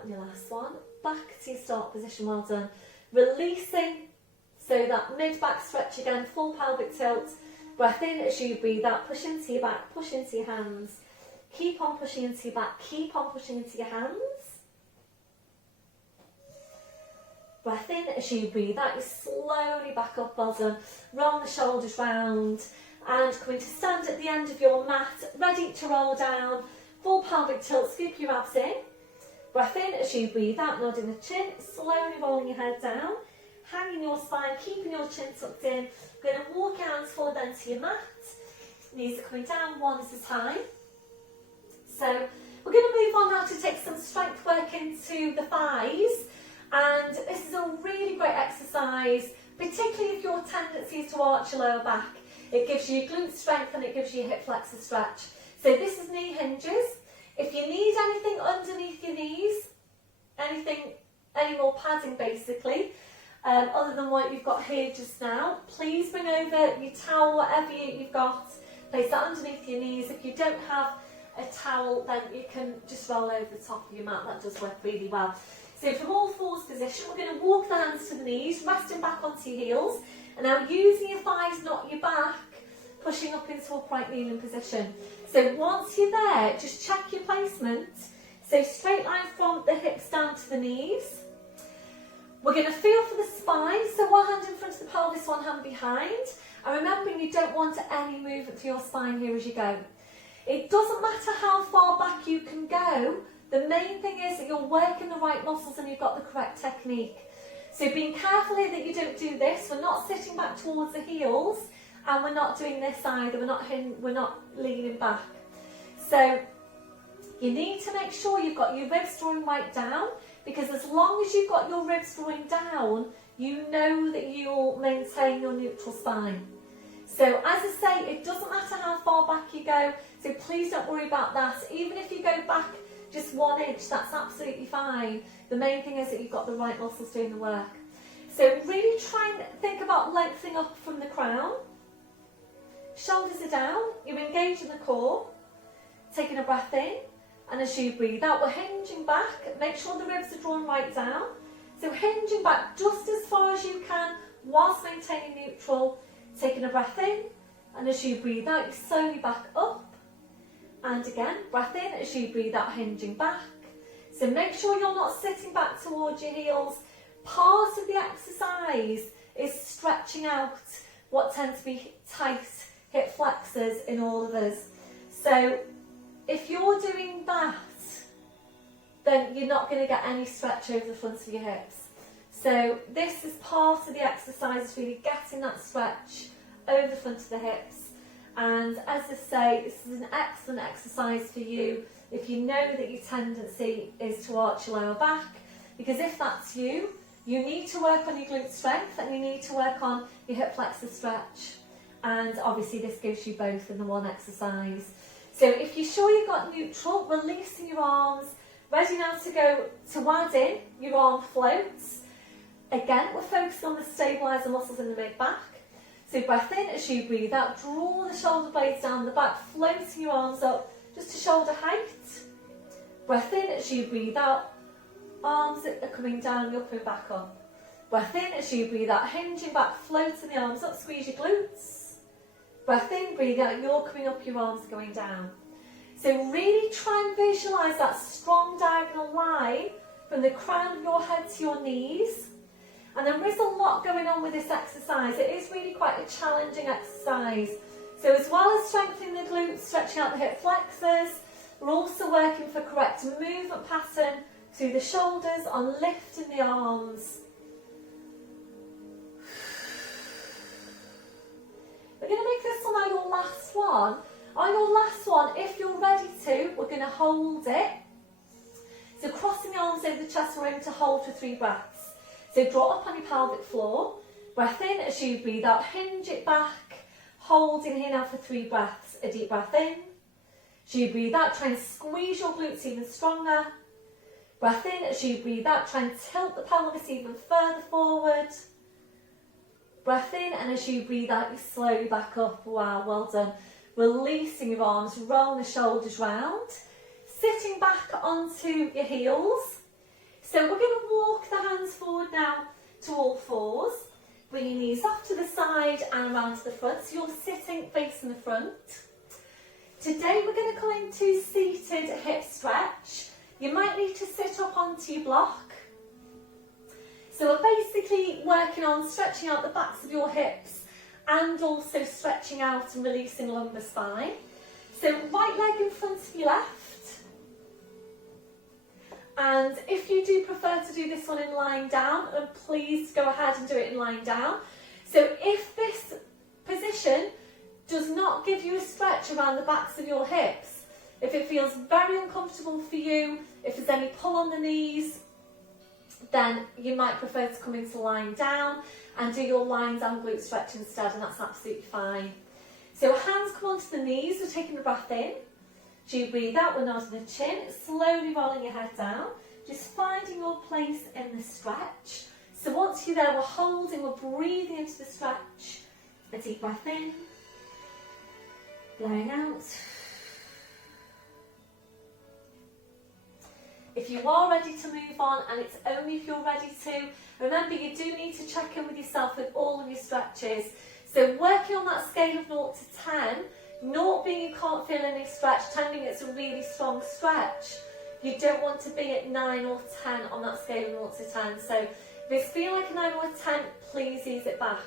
And your last one, back to your start position, well done. Releasing, so that mid-back stretch again, full pelvic tilt. Breath in as you breathe out, push into your back, push into your hands. Keep on pushing into your back, keep on pushing into your hands. Breath in as you breathe out, you slowly back up, well done. Roll the shoulders round and coming to stand at the end of your mat, ready to roll down. Full pelvic tilt, scoop your abs in. Breath in as you breathe out, nodding the chin, slowly rolling your head down, hanging your spine, keeping your chin tucked in. We're going to walk your hands forward then to your mat. Knees are coming down one at a time. So we're going to move on now to take some strength work into the thighs. And this is a really great exercise, particularly if your tendency is to arch your lower back. It gives you glute strength and it gives you hip flexor stretch. So this is knee hinges. If you need anything underneath your knees, any more padding basically, other than what you've got here just now, please bring over your towel, whatever you've got, place that underneath your knees. If you don't have a towel, then you can just roll over the top of your mat. That does work really well. So from all fours position, we're going to walk the hands to the knees, resting back onto your heels, and now using your thighs, not your back, pushing up into upright kneeling position. So once you're there, just check your placement. So straight line from the hips down to the knees. We're going to feel for the spine, so one hand in front of the pelvis, one hand behind. And remembering you don't want any movement to your spine here as you go. It doesn't matter how far back you can go, the main thing is that you're working the right muscles and you've got the correct technique. So being careful here that you don't do this. We're not sitting back towards the heels, and we're not doing this either. We're not leaning back. So you need to make sure you've got your ribs drawing right down, because as long as you've got your ribs drawing down, you know that you'll maintain your neutral spine. So as I say, it doesn't matter how far back you go, so please don't worry about that. Even if you go back just 1 inch, that's absolutely fine. The main thing is that you've got the right muscles doing the work. So really try and think about lengthening up from the crown. Shoulders are down, you're engaging the core, taking a breath in, and as you breathe out, we're hinging back. Make sure the ribs are drawn right down. So hinging back just as far as you can whilst maintaining neutral, taking a breath in, and as you breathe out, you slowly back up. And again, breath in as you breathe out, hinging back. So make sure you're not sitting back towards your heels. Part of the exercise is stretching out what tend to be tight hip flexors in all of us. So if you're doing that, then you're not going to get any stretch over the front of your hips. So this is part of the exercise, really getting that stretch over the front of the hips. And as I say, this is an excellent exercise for you if you know that your tendency is to arch your lower back, because if that's you, you need to work on your glute strength and you need to work on your hip flexor stretch. And obviously this gives you both in the one exercise. So if you're sure you've got neutral, releasing your arms, ready now to go to add in your arm floats. Again, we're focusing on the stabiliser muscles in the mid-back. So breath in as you breathe out, draw the shoulder blades down the back, floating your arms up just to shoulder height. Breath in as you breathe out, arms are coming down, you're coming back up. Breath in as you breathe out, hinging back, floating the arms up, squeeze your glutes. Breath in, breathe out, you're coming up, your arms are going down. So really try and visualise that strong diagonal line from the crown of your head to your knees. And there is a lot going on with this exercise. It is really quite a challenging exercise. So as well as strengthening the glutes, stretching out the hip flexors, we're also working for correct movement pattern through the shoulders on lifting the arms. We're going to make this one our last one. On your last one, if you're ready to, we're going to hold it. So crossing the arms over the chest, we're aiming to hold for 3 breaths. So draw up on your pelvic floor, breath in as you breathe out, hinge it back, holding here now for 3 breaths. A deep breath in, as you breathe out, try and squeeze your glutes even stronger. Breath in as you breathe out, try and tilt the pelvis even further forward. Breath in, and as you breathe out, you slowly back up. Wow, well done. Releasing your arms, rolling the shoulders round, sitting back onto your heels. So we're going to walk the hands forward now to all fours. Bring your knees off to the side and around to the front. So you're sitting facing the front. Today we're going to come into seated hip stretch. You might need to sit up onto your block. So we're basically working on stretching out the backs of your hips and also stretching out and releasing lumbar spine. So right leg in front of your left. And if you do prefer to do this one in lying down, then please go ahead and do it in lying down. So if this position does not not, give you a stretch around the backs of your hips. If it feels very uncomfortable for you, if there's any pull on the knees, then you might prefer to come into lying down and do your lying down glute stretch instead, and that's absolutely fine. So hands come onto the knees, we're taking a breath in. As you breathe out, we're nodding the chin, slowly rolling your head down, just finding your place in the stretch. So once you're there, we're holding, we're breathing into the stretch. A deep breath in, blowing out. If you are ready to move on, and it's only if you're ready to, remember you do need to check in with yourself with all of your stretches. So working on that scale of 0 to 10, 0 being you can't feel any stretch, 10 being it's a really strong stretch. You don't want to be at 9 or 10 on that scale of 0 to 10. So if it's feeling like a 9 or a 10, please ease it back.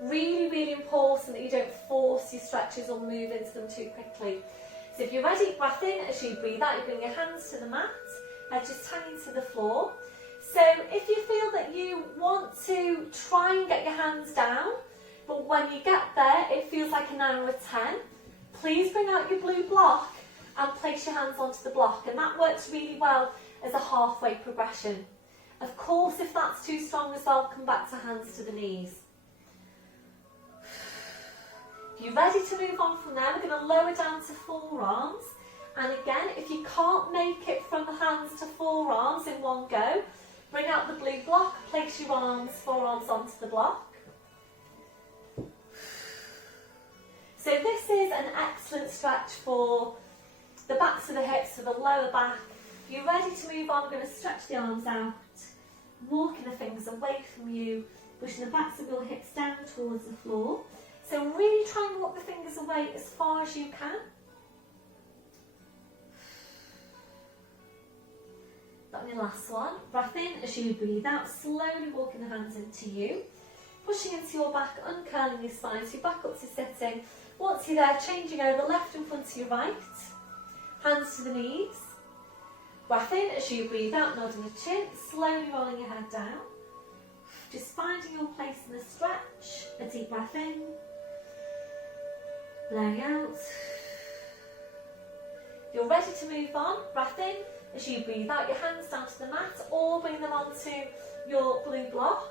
Really, really important that you don't force your stretches or move into them too quickly. So if you're ready, breath in. As you breathe out, you bring your hands to the mat, just hanging to the floor. So if you feel that you want to try and get your hands down, but when you get there, it feels like a 9 or a 10, please bring out your blue block and place your hands onto the block. And that works really well as a halfway progression. Of course, if that's too strong as well, come back to hands to the knees. If you're ready to move on from there, we're going to lower down to forearms. And again, if you can't make it from the hands to forearms in one go, bring out the blue block, place your arms, forearms onto the block. So this is an excellent stretch for the backs of the hips, for the lower back. If you're ready to move on, we're going to stretch the arms out, walking the fingers away from you, pushing the backs of your hips down towards the floor. So really try and walk the fingers away as far as you can. That will be the last one. Breath in as you breathe out, slowly walking the hands into you, pushing into your back, uncurling your spine, so you're back up to sitting. Once you're there, changing over left in front of your right, hands to the knees. Breath in as you breathe out, nodding the chin, slowly rolling your head down. Just finding your place in the stretch. A deep breath in, blowing out. You're ready to move on. Breath in as you breathe out, your hands down to the mat or bring them onto your blue block.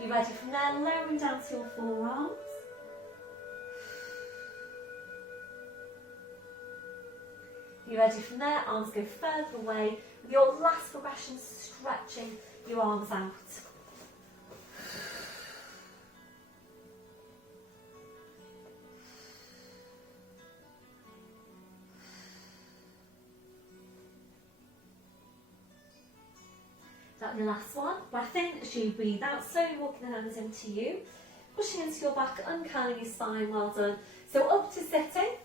You're ready from there, lowering down to your forearms. You're ready from there, arms go further away. With your last progression, stretching your arms out. That'll be the last one. Breath in as you breathe out, slowly walking the hands into you, pushing into your back, uncurling your spine, well done. So up to sitting.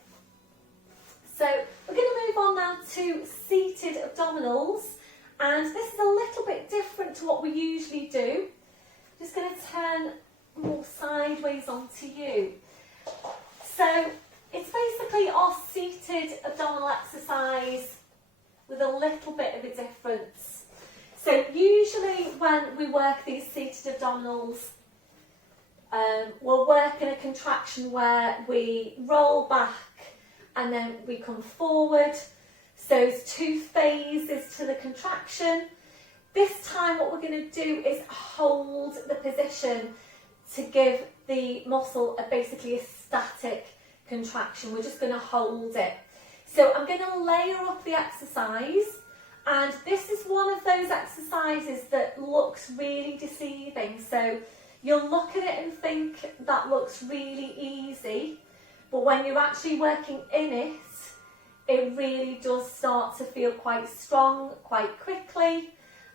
So we're going to move on now to seated abdominals, and this is a little bit different to what we usually do. I'm just going to turn more sideways onto you. So it's basically our seated abdominal exercise with a little bit of a difference. So usually when we work these seated abdominals, we'll work in a contraction where we roll back and then we come forward. So there's 2 phases to the contraction. This time what we're going to do is hold the position to give the muscle basically a static contraction. We're just going to hold it. So I'm going to layer up the exercise. And this is one of those exercises that looks really deceiving. So you'll look at it and think that looks really easy, but when you're actually working in it, it really does start to feel quite strong, quite quickly.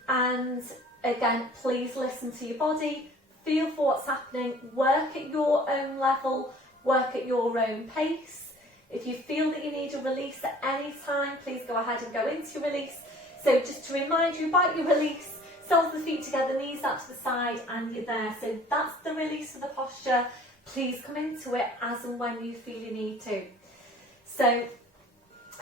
And again, please listen to your body, feel for what's happening, work at your own level, work at your own pace. If you feel that you need a release at any time, please go ahead and go into your release. So just to remind you about your release, soles of the feet together, knees out to the side, and you're there. So that's the release of the posture. Please come into it as and when you feel you need to. So,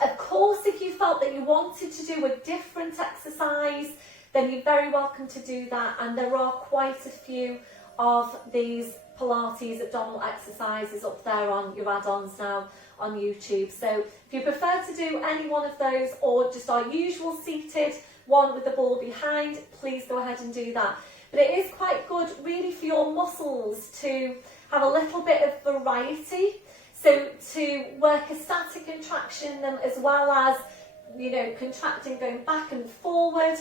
of course, if you felt that you wanted to do a different exercise, then you're very welcome to do that. And there are quite a few of these Pilates abdominal exercises up there on your add-ons now on YouTube. So if you prefer to do any one of those or just our usual seated one with the ball behind, please go ahead and do that. But it is quite good really for your muscles to have a little bit of variety. So to work a static contraction in them as well as, you know, contracting going back and forward.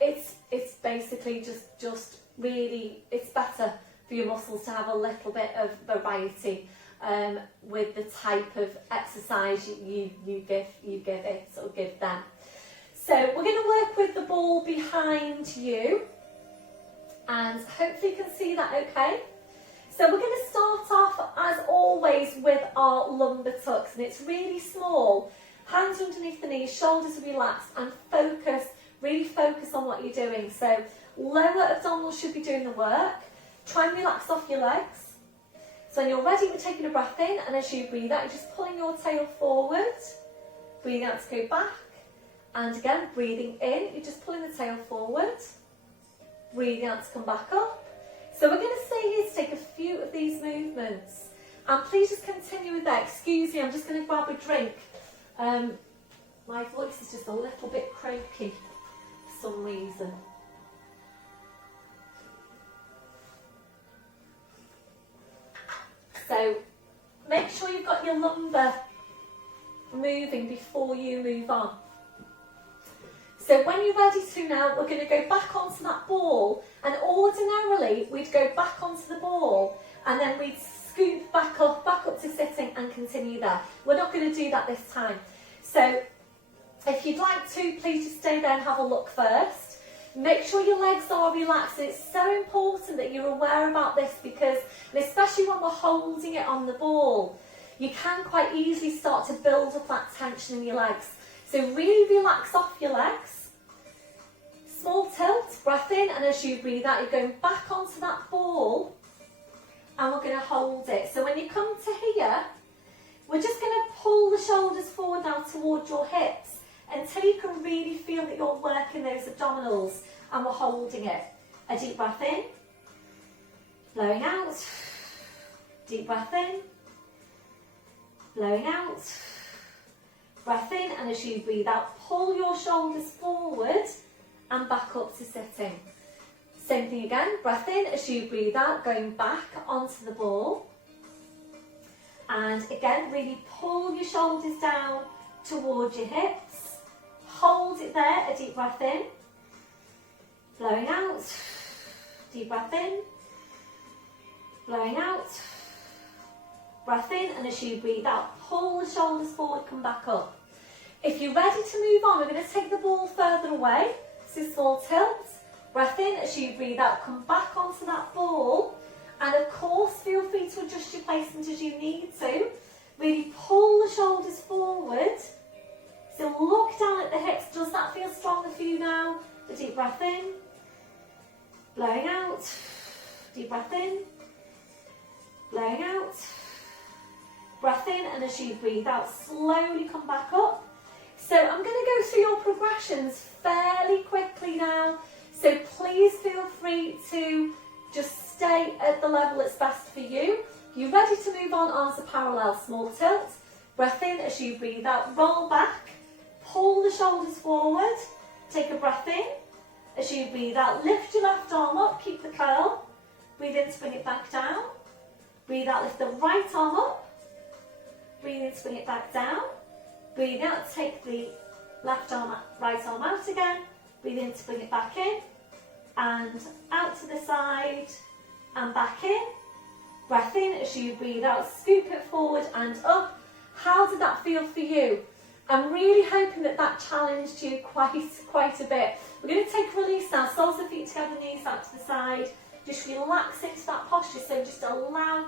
It's basically just really, it's better for your muscles to have a little bit of variety with the type of exercise you give it or give them. So we're going to work with the ball behind you, and hopefully you can see that okay. So we're going to start off as always with our lumbar tucks, and it's really small. Hands underneath the knees, shoulders are relaxed, and really focus on what you're doing. So lower abdominals should be doing the work. Try and relax off your legs. So when you're ready, we're taking a breath in, and as you breathe out, you're just pulling your tail forward, breathing out to go back, and again, breathing in, you're just pulling the tail forward, breathing out to come back up. So we're going to stay here to take a few of these movements, and please just continue with that. Excuse me, I'm just going to grab a drink. My voice is just a little bit croaky for some reason. So make sure you've got your lumbar moving before you move on. So when you're ready to now, we're going to go back onto that ball, and ordinarily we'd go back onto the ball and then we'd scoop back up to sitting and continue there. We're not going to do that this time. So if you'd like to, please just stay there and have a look first. Make sure your legs are relaxed. It's so important that you're aware about this because, and especially when we're holding it on the ball, you can quite easily start to build up that tension in your legs. So really relax off your legs. Small tilt, breath in, and as you breathe out, you're going back onto that ball, and we're going to hold it. So when you come to here, we're just going to pull the shoulders forward now towards your hips until you can really feel that you're working those abdominals, and we're holding it. A deep breath in, blowing out, deep breath in, blowing out, breath in, and as you breathe out, pull your shoulders forward and back up to sitting. Same thing again, breath in, as you breathe out, going back onto the ball. And again, really pull your shoulders down towards your hips. Hold it there, a deep breath in. Blowing out, deep breath in. Blowing out, breath in, and as you breathe out, pull the shoulders forward, come back up. If you're ready to move on, we're going to take the ball further away. So small tilt, breath in, as you breathe out, come back onto that ball. And of course, feel free to adjust your placement as you need to. Really pull the shoulders forward. So look down at the hips. Does that feel stronger for you now? A deep breath in, blowing out, deep breath in, blowing out, breath in, and as you breathe out, slowly come back up. So I'm going to go through your progressions fairly quickly now. So please feel free to just stay at the level that's best for you. You're ready to move on, arms are parallel, small tilt. Breath in, as you breathe out, roll back, pull the shoulders forward, take a breath in. As you breathe out, lift your left arm up, keep the curl. Breathe in to bring it back down. Breathe out, lift the right arm up. Breathe in to bring it back down. Breathe out, take the left arm, right arm out again. Breathe in to bring it back in. And out to the side and back in. Breath in, as you breathe out, scoop it forward and up. How did that feel for you? I'm really hoping that that challenged you quite a bit. We're going to take a release now, soles of the feet together, knees out to the side. Just relax into that posture, so just allow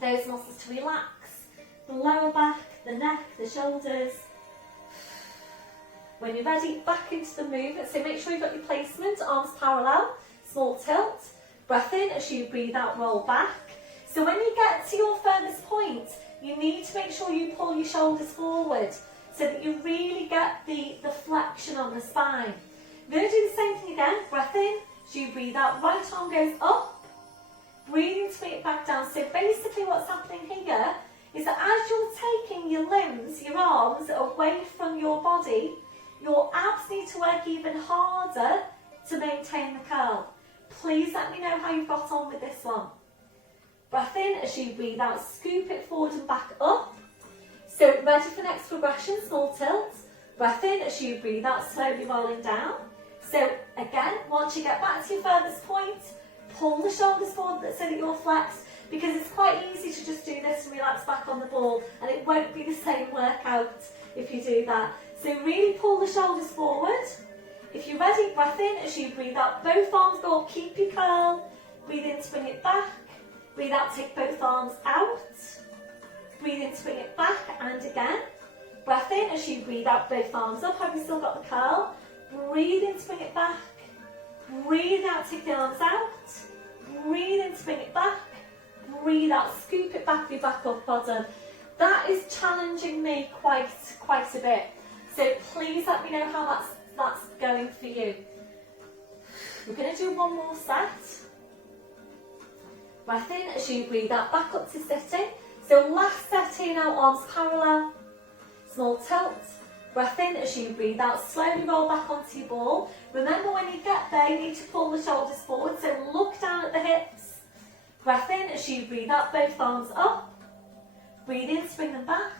those muscles to relax. The lower back, the neck, the shoulders. When you're ready, back into the movement. So make sure you've got your placement, arms parallel, small tilt. Breath in, as you breathe out, roll back. So when you get to your furthest point, you need to make sure you pull your shoulders forward so that you really get the flexion on the spine. We're going to do the same thing again. Breath in, as you breathe out, right arm goes up, breathing to bring it back down. So basically what's happening here is that as you're taking your limbs, your arms away from your body, your abs need to work even harder to maintain the curl. Please let me know how you've got on with this one. Breath in as you breathe out, scoop it forward and back up. So ready for next progression, small tilt. Breath in as you breathe out, slowly rolling down. So again, once you get back to your furthest point, pull the shoulders forward so that you're flexed, because it's quite easy to just do this and relax back on the ball, and it won't be the same workout if you do that. So really pull the shoulders forward. If you're ready, breath in as you breathe out, both arms go up, keep your curl. Breathe in to bring it back. Breathe out, take both arms out. Breathe in to bring it back, and again. Breath in as you breathe out, both arms up. Have you still got the curl? Breathe in to bring it back. Breathe out, take the arms out. Breathe in to bring it back. Breathe out, scoop it back, be back up, well done. That is challenging me quite a bit. So please let me know how that's going for you. We're going to do one more set. Breath in as you breathe out, back up to sitting. So last set here now, arms parallel. Small tilt. Breath in as you breathe out, slowly roll back onto your ball. Remember, when you get there, you need to pull the shoulders forward, so look down at the hips. Breath in as you breathe out, both arms up. Breathe in to bring them back.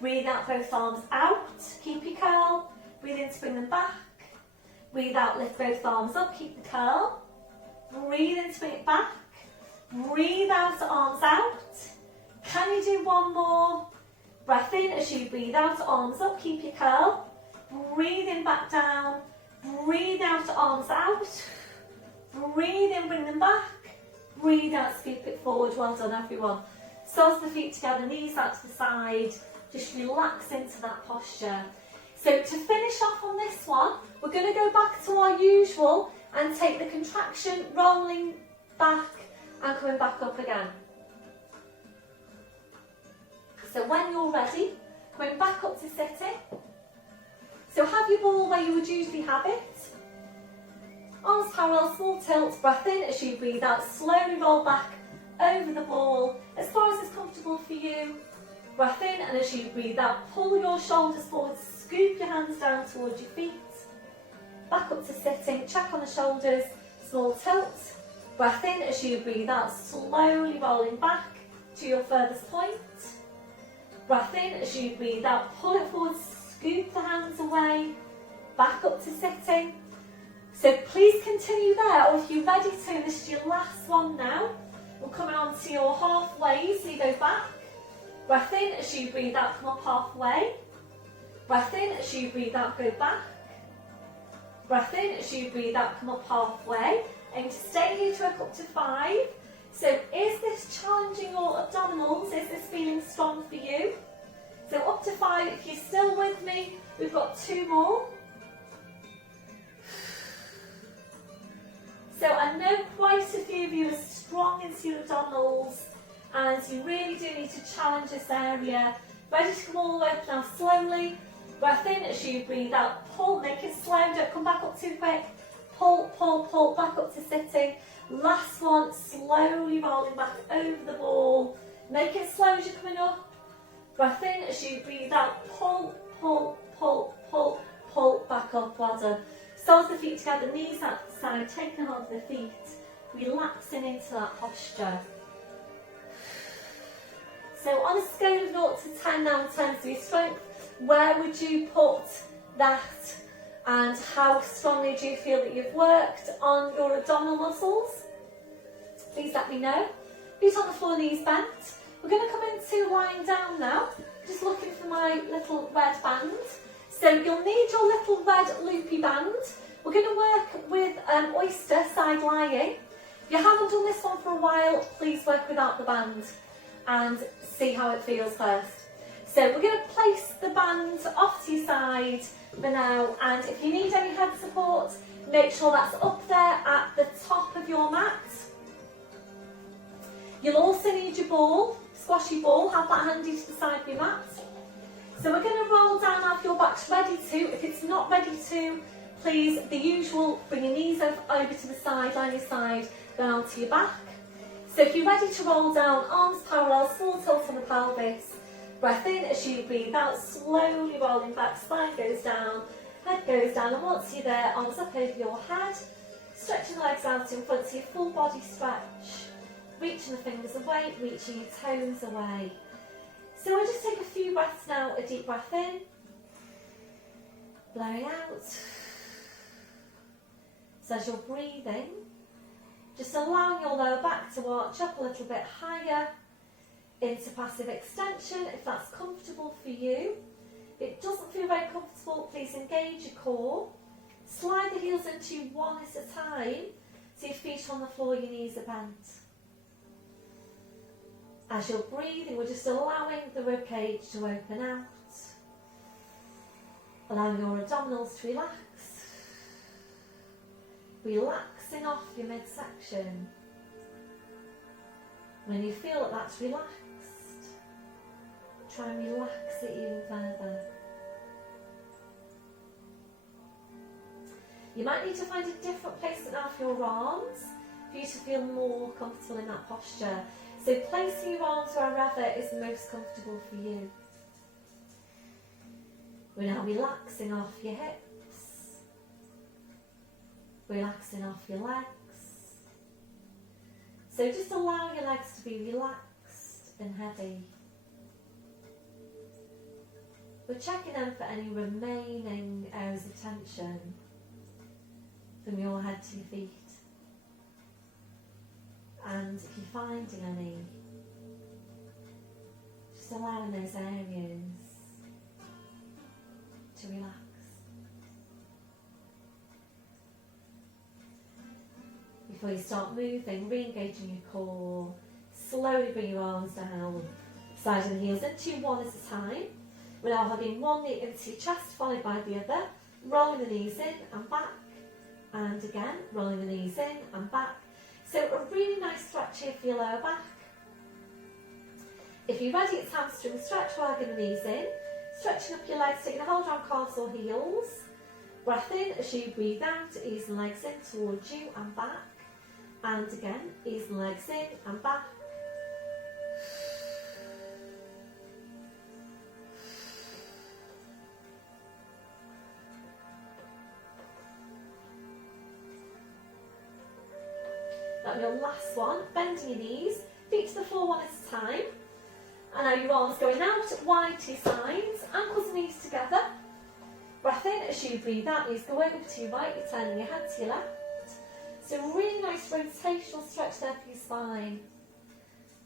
Breathe out, both arms out. Keep your curl. Breathe in to bring them back. Breathe out, lift both arms up, keep the curl. Breathe in to bring it back. Breathe out, arms out. Can you do one more? Breath in as you breathe out, arms up, keep your curl. Breathe in, back down. Breathe out, arms out. Breathe in, bring them back. Breathe out, scoop it forward. Well done, everyone. Soles of the feet together, knees out to the side. Just relax into that posture. So to finish off on this one, we're going to go back to our usual and take the contraction, rolling back and coming back up again. So when you're ready, coming back up to sitting. So have your ball where you would usually have it. Arms parallel, small tilt, breath in as you breathe out, slowly roll back over the ball as far as it's comfortable for you. Breath in, and as you breathe out, pull your shoulders forward, scoop your hands down towards your feet. Back up to sitting, check on the shoulders, small tilt. Breath in as you breathe out, slowly rolling back to your furthest point. Breath in as you breathe out, pull it forward, scoop the hands away, back up to sitting. So please continue there, or if you're ready to, this is your last one now. We're coming on to your halfway, so you go back. Breath in as you breathe out, come up halfway. Breath in as you breathe out, go back. Breath in as you breathe out, come up halfway. Aim to stay here to work up to 5. So is this challenging your abdominals? Is this feeling strong for you? So up to 5, if you're still with me, we've got 2 more. So I know quite a few of you are strong into your abdominals, and you really do need to challenge this area. Ready to come all the way up now, slowly. Breath in as you breathe out, pull, make it slow, don't come back up too quick. Pull, pull, pull, back up to sitting. Last one, slowly rolling back over the ball. Make it slow as you're coming up. Breath in as you breathe out, pull, pull, pull, pull, pull, back up, well done. Soles of the feet together, knees out to the side, taking hold of the feet, relaxing into that posture. So on a scale of 0 to 10 now in terms of your strength, where would you put that, and how strongly do you feel that you've worked on your abdominal muscles? Please let me know. Feet on the floor, knees bent. We're going to come into lying down now. Just looking for my little red band. So you'll need your little red loopy band. We're going to work with Oyster side lying. If you haven't done this one for a while, please work without the band and see how it feels first. So we're going to place the band off to your side for now, and if you need any head support, make sure that's up there at the top of your mat. You'll also need your ball, squashy ball, have that handy to the side of your mat. So we're going to roll down now if your back's ready to. If it's not ready to, please, the usual, bring your knees over to the side, line your side, down to your back. So if you're ready to roll down, arms parallel, small tilt on the pelvis. Breath in as you breathe out, slowly rolling back, spine goes down, head goes down, and once you're there, arms up over your head, stretching the legs out in front, so your full body stretch, reaching the fingers away, reaching your toes away. So we'll just take a few breaths now, a deep breath in, blowing out. So as you're breathing, just allowing your lower back to arch up a little bit higher into passive extension if that's comfortable for you. If it doesn't feel very comfortable, please engage your core. Slide the heels into one at a time, so your feet on the floor, your knees are bent. As you're breathing, we're just allowing the ribcage to open out. Allowing your abdominals to relax. Relaxing off your midsection. When you feel that that's relaxed, try and relax it even further. You might need to find a different placement now for your arms for you to feel more comfortable in that posture. So placing your arms wherever is most comfortable for you. We're now relaxing off your hips, relaxing off your legs. So just allow your legs to be relaxed and heavy. We're checking them for any remaining areas of tension from your head to your feet. And if you're finding any, just allowing those areas to relax. Before you start moving, re-engaging your core, slowly bring your arms down, sliding the heels into one at a time. We're now hugging one knee into your chest, followed by the other, rolling the knees in and back, and again, rolling the knees in and back. So a really nice stretch here for your lower back. If you're ready, it's hamstring stretch, wagging the knees in, stretching up your legs, taking a hold around calves or heels. Breath in as you breathe out, easing legs in towards you and back. And again, easing legs in and back. Now your last one, bending your knees, feet to the floor one at a time. And now your arms going out, wide to your sides, ankles and knees together. Breath in as you breathe out, knees go over to your right, you're turning your head to your left. So really nice rotational stretch there for your spine.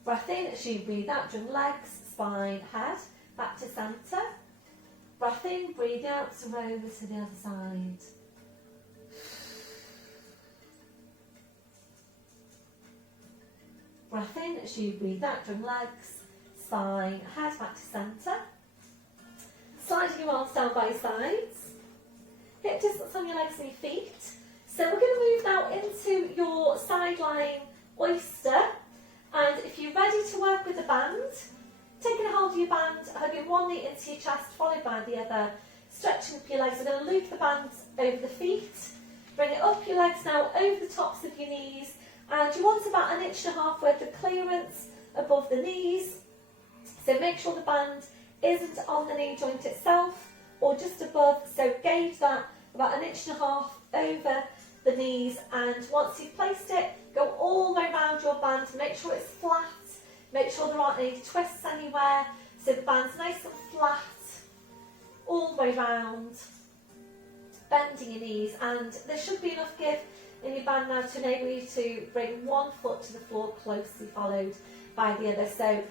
Breath in as you breathe out, drum legs, spine, head, back to centre. Breath in, breathe out, so over to the other side. Breath in as you breathe out, drum legs, spine, head, back to centre. Sliding your arms down by your sides. Hip distance on your legs and your feet. So we're going to move now into your Sideline Oyster. And if you're ready to work with the band, taking a hold of your band, hugging one knee into your chest, followed by the other, stretching up your legs. We're going to loop the band over the feet. Bring it up your legs now over the tops of your knees. And you want about 1.5 inches worth of clearance above the knees. So make sure the band isn't on the knee joint itself or just above. So gauge that about 1.5 inches over the knees, and once you've placed it, go all the way around your band. Make sure it's flat, make sure there aren't any twists anywhere, so the band's nice and flat all the way round, bending your knees, and there should be enough give in your band now to enable you to bring one foot to the floor, closely followed by the other. So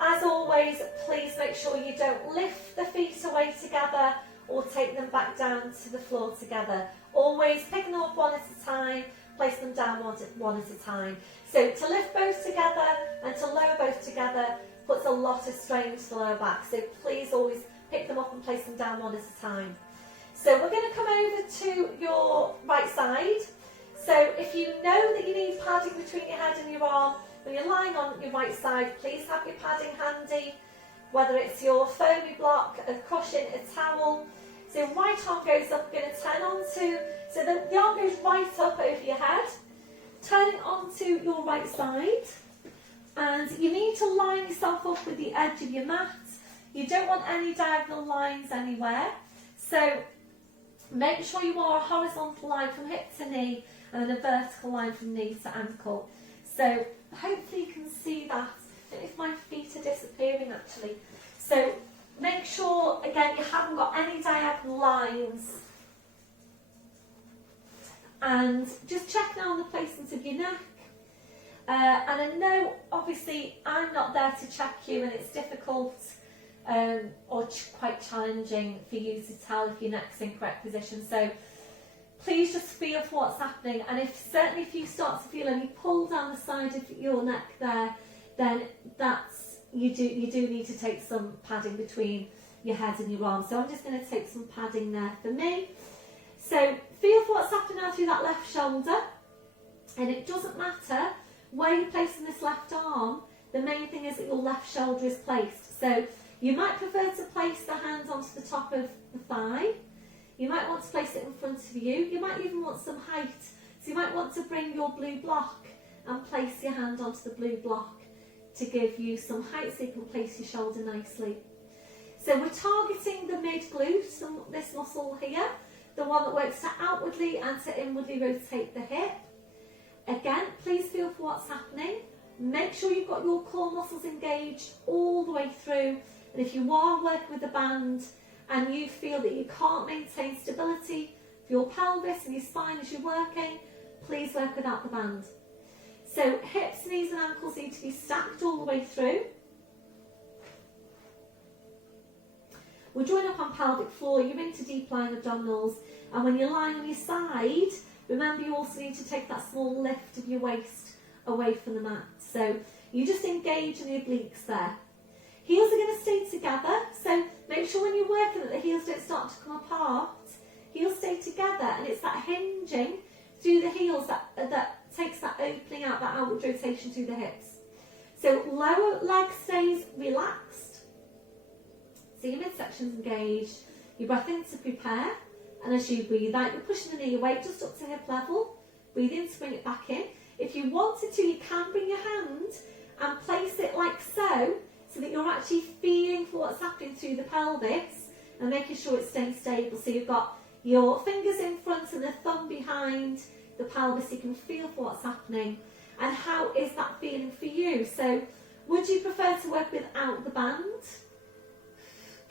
as always, please make sure you don't lift the feet away together or take them back down to the floor together. Always pick them up one at a time, place them down one at a time. So to lift both together and to lower both together puts a lot of strain to the lower back. So please always pick them up and place them down one at a time. So we're going to come over to your right side. So if you know that you need padding between your head and your arm, when you're lying on your right side, please have your padding handy, whether it's your foamy block, a cushion, a towel. So right arm goes up, we're going to turn on to, so the arm goes right up over your head. turning onto your right side, and you need to line yourself up with the edge of your mat. You don't want any diagonal lines anywhere, so make sure you are a horizontal line from hip to knee and then a vertical line from knee to ankle. So hopefully you can see that. I don't know if my feet are disappearing actually. So make sure, again, you haven't got any diagonal lines. And just check now on the placement of your neck. And I know, obviously, I'm not there to check you, and it's difficult or quite challenging for you to tell if your neck's in correct position. So please just feel for what's happening. And certainly if you start to feel any pull down the side of your neck there, then you do need to take some padding between your head and your arms. So I'm just going to take some padding there for me. So feel for what's happening now through that left shoulder, and it doesn't matter where you're placing this left arm, the main thing is that your left shoulder is placed. So you might prefer to place the hand onto the top of the thigh, you might want to place it in front of you, you might even want some height, so you might want to bring your blue block and place your hand onto the blue block to give you some height so you can place your shoulder nicely. So we're targeting the mid glute, this muscle here, the one that works to outwardly and to inwardly rotate the hip. Again, please feel for what's happening. Make sure you've got your core muscles engaged all the way through. And if you are working with a band and you feel that you can't maintain stability for your pelvis and your spine as you're working, please work without the band. So hips, knees and ankles need to be stacked all the way through. We're drawing up on pelvic floor, you're into deep lying abdominals, and when you're lying on your side, remember you also need to take that small lift of your waist away from the mat. So you just engage in the obliques there. Heels are going to stay together, so make sure when you're working that the heels don't start to come apart. Heels stay together, and it's that hinging through the heels that takes that opening out, that outward rotation through the hips. So lower leg stays relaxed. So your midsection's engaged, your breath in to prepare, and as you breathe out, you're pushing the knee away just up to hip level. Breathe in to bring it back in. If you wanted to, you can bring your hand and place it like so that you're actually feeling for what's happening through the pelvis and making sure it's staying stable. So you've got your fingers in front and the thumb behind the pelvis, so you can feel for what's happening. And how is that feeling for you? So would you prefer to work without the band?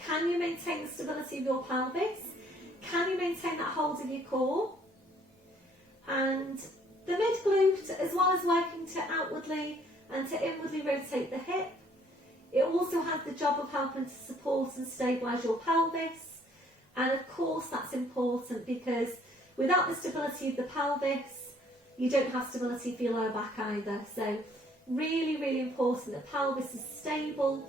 Can you maintain the stability of your pelvis? Can you maintain that hold of your core? And the mid glute, as well as working to outwardly and to inwardly rotate the hip, it also has the job of helping to support and stabilise your pelvis. And of course that's important, because without the stability of the pelvis, you don't have stability for your lower back either. So really, really important that pelvis is stable.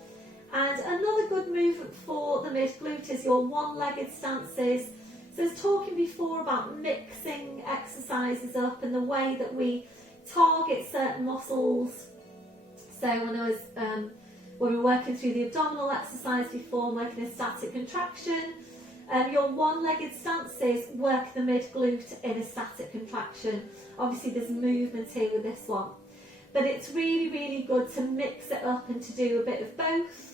And another good movement for the mid glute is your one-legged stances. So I was talking before about mixing exercises up and the way that we target certain muscles. So when we were working through the abdominal exercise before, making a static contraction, your one-legged stances work the mid glute in a static contraction. Obviously there's movement here with this one, but it's really, really good to mix it up and to do a bit of both.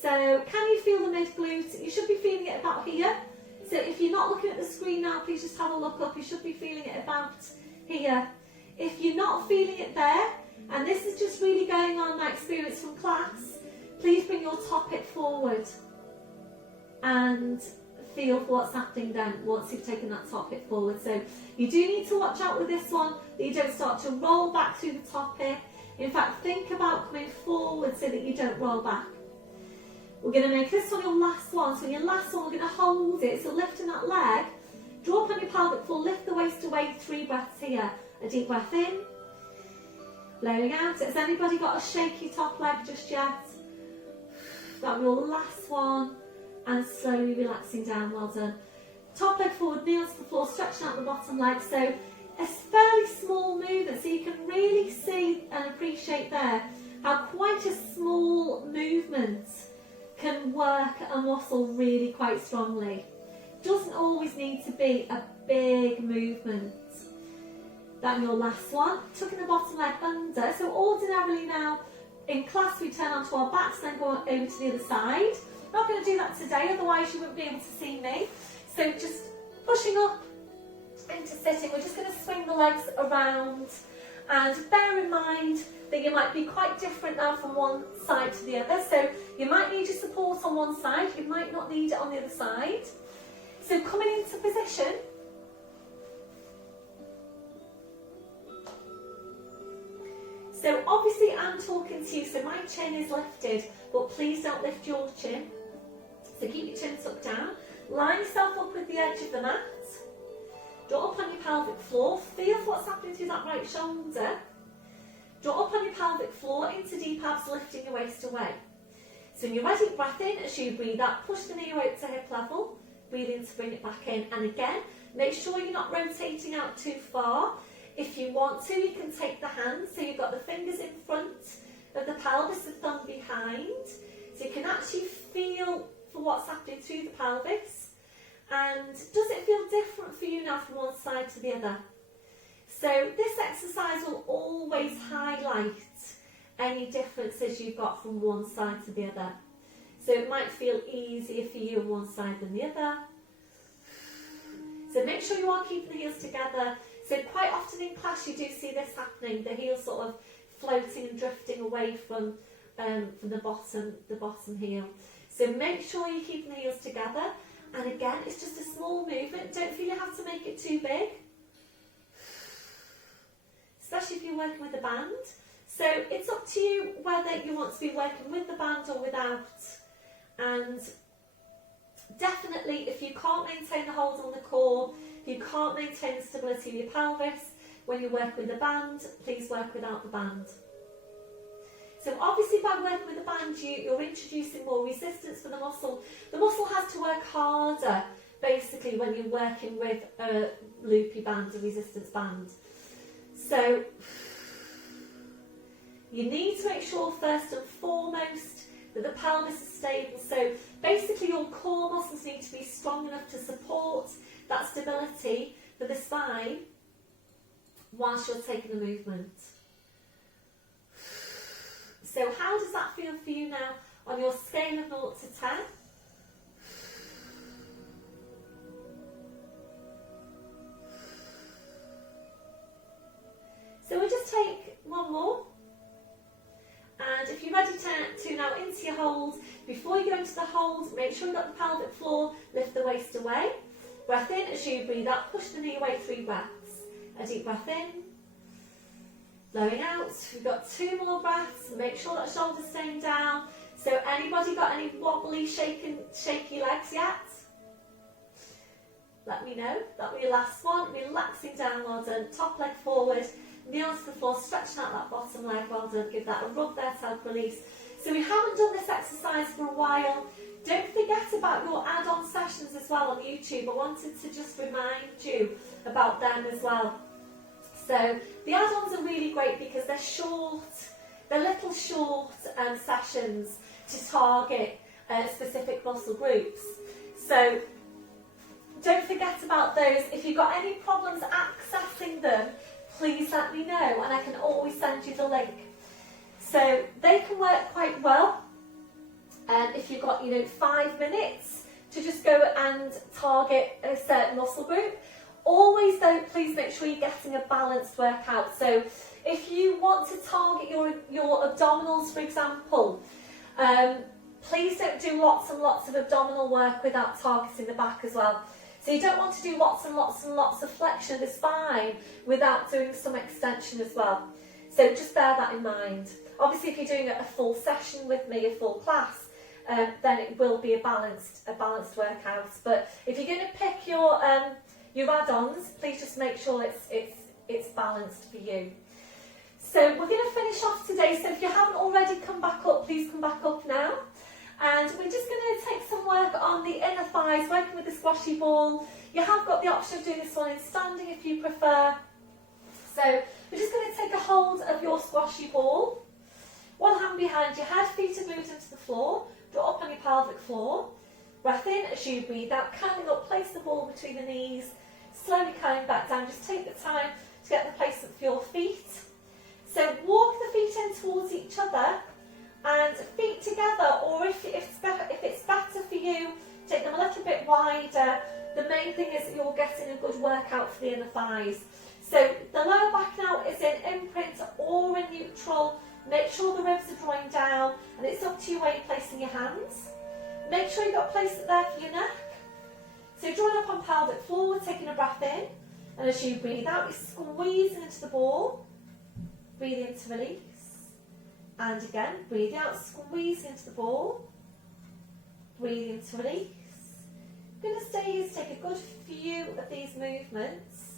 So can you feel the mid glute? You should be feeling it about here. So if you're not looking at the screen now, please just have a look up. You should be feeling it about here. If you're not feeling it there, and this is just really going on my experience from class, please bring your top hip forward and feel for what's happening then once you've taken that top hip forward. So you do need to watch out with this one that you don't start to roll back through the top hip. In fact, think about coming forward so that you don't roll back. We're going to make this one your last one. So in your last one, we're going to hold it. So lifting that leg, draw up on your pelvic floor, lift the waist away, 3 breaths here. A deep breath in, blowing out. Has anybody got a shaky top leg just yet? That'll be your last one. And slowly relaxing down, well done. Top leg forward, knee onto the floor, stretching out the bottom leg. So a fairly small movement, so you can really see and appreciate there how quite a small movement can work a muscle really quite strongly. Doesn't always need to be a big movement. Then your last one, tucking the bottom leg under. So ordinarily now, in class we turn onto our backs, then go over to the other side. I'm not going to do that today, otherwise you wouldn't be able to see me. So just pushing up into sitting, we're just going to swing the legs around, and bear in mind that you might be quite different now from one side to the other. So you might need your support on one side, you might not need it on the other side. So coming into position, so obviously I'm talking to you, so my chin is lifted, but please don't lift your chin. So keep your chin tucked down, line yourself up with the edge of the mat, draw up on your pelvic floor, feel what's happening through that right shoulder, draw up on your pelvic floor into deep abs, lifting your waist away. So when you're ready, breath in as you breathe out, push the knee out to hip level, breathe in to bring it back in, and again, make sure you're not rotating out too far. If you want to, you can take the hands, so you've got the fingers in front of the pelvis, the thumb behind, so you can actually feel for what's happening through the pelvis. And does it feel different for you now from one side to the other? So this exercise will always highlight any differences you've got from one side to the other. So it might feel easier for you on one side than the other. So make sure you are keeping the heels together. So quite often in class you do see this happening, the heels sort of floating and drifting away from the bottom heel. So make sure you're keeping the heels together. And again, it's just a small movement. Don't feel you have to make it too big, especially if you're working with a band. So it's up to you whether you want to be working with the band or without. And definitely, if you can't maintain the hold on the core, if you can't maintain the stability of your pelvis when you work with the band, please work without the band. So obviously by working with the band, you're introducing more resistance for the muscle. The muscle has to work harder, basically, when you're working with a loopy band, a resistance band. So you need to make sure first and foremost that the pelvis is stable. So basically your core muscles need to be strong enough to support that stability for the spine whilst you're taking the movement. So how does that feel for you now on your scale of 0 to 10? So we'll just take one more. And if you're ready to now into your hold, before you go into the hold, make sure you've got the pelvic floor, lift the waist away. Breath in as you breathe out, push the knee away, 3 breaths. A deep breath in. Blowing out, we've got 2 more breaths, make sure that shoulder's staying down. So anybody got any wobbly, shaky legs yet? Let me know. That'll be your last one. Relaxing down, well done. Top leg forward, knee onto the floor, stretching out that bottom leg, well done. Give that a rub there to help release. So we haven't done this exercise for a while. Don't forget about your add-on sessions as well on YouTube. I wanted to just remind you about them as well. So the add-ons are really great because they're short, they're little short sessions to target specific muscle groups. So don't forget about those. If you've got any problems accessing them, please let me know and I can always send you the link. So they can work quite well if you've got 5 minutes to just go and target a certain muscle group. Always though, please make sure you're getting a balanced workout. So if you want to target your abdominals, for example, please don't do lots and lots of abdominal work without targeting the back as well. So you don't want to do lots and lots and lots of flexion of the spine without doing some extension as well. So just bear that in mind. Obviously if you're doing a full session with me, a full class, then it will be a balanced workout. But if you're going to pick your add-ons, please just make sure it's balanced for you. So we're going to finish off today. So if you haven't already come back up, please come back up now. And we're just going to take some work on the inner thighs, working with the squashy ball. You have got the option of doing this one in standing if you prefer. So we're just going to take a hold of your squashy ball. One hand behind your head, feet are moved into the floor. Draw up on your pelvic floor. Breath in as you breathe out, curling up, place the ball between the knees. Slowly coming back down, just take the time to get the placement for your feet. So walk the feet in towards each other and feet together, or if it's better for you, take them a little bit wider. The main thing is that you're getting a good workout for the inner thighs. So the lower back now is in imprint or in neutral. Make sure the ribs are drawing down, and it's up to you where you're placing your hands. Make sure you've got placement there for your neck. So drawing up on pelvic floor, taking a breath in, and as you breathe out, you're squeezing into the ball. Breathe in to release. And again, breathe out, squeeze into the ball. Breathe in to release. I'm going to stay here to take a good few of these movements.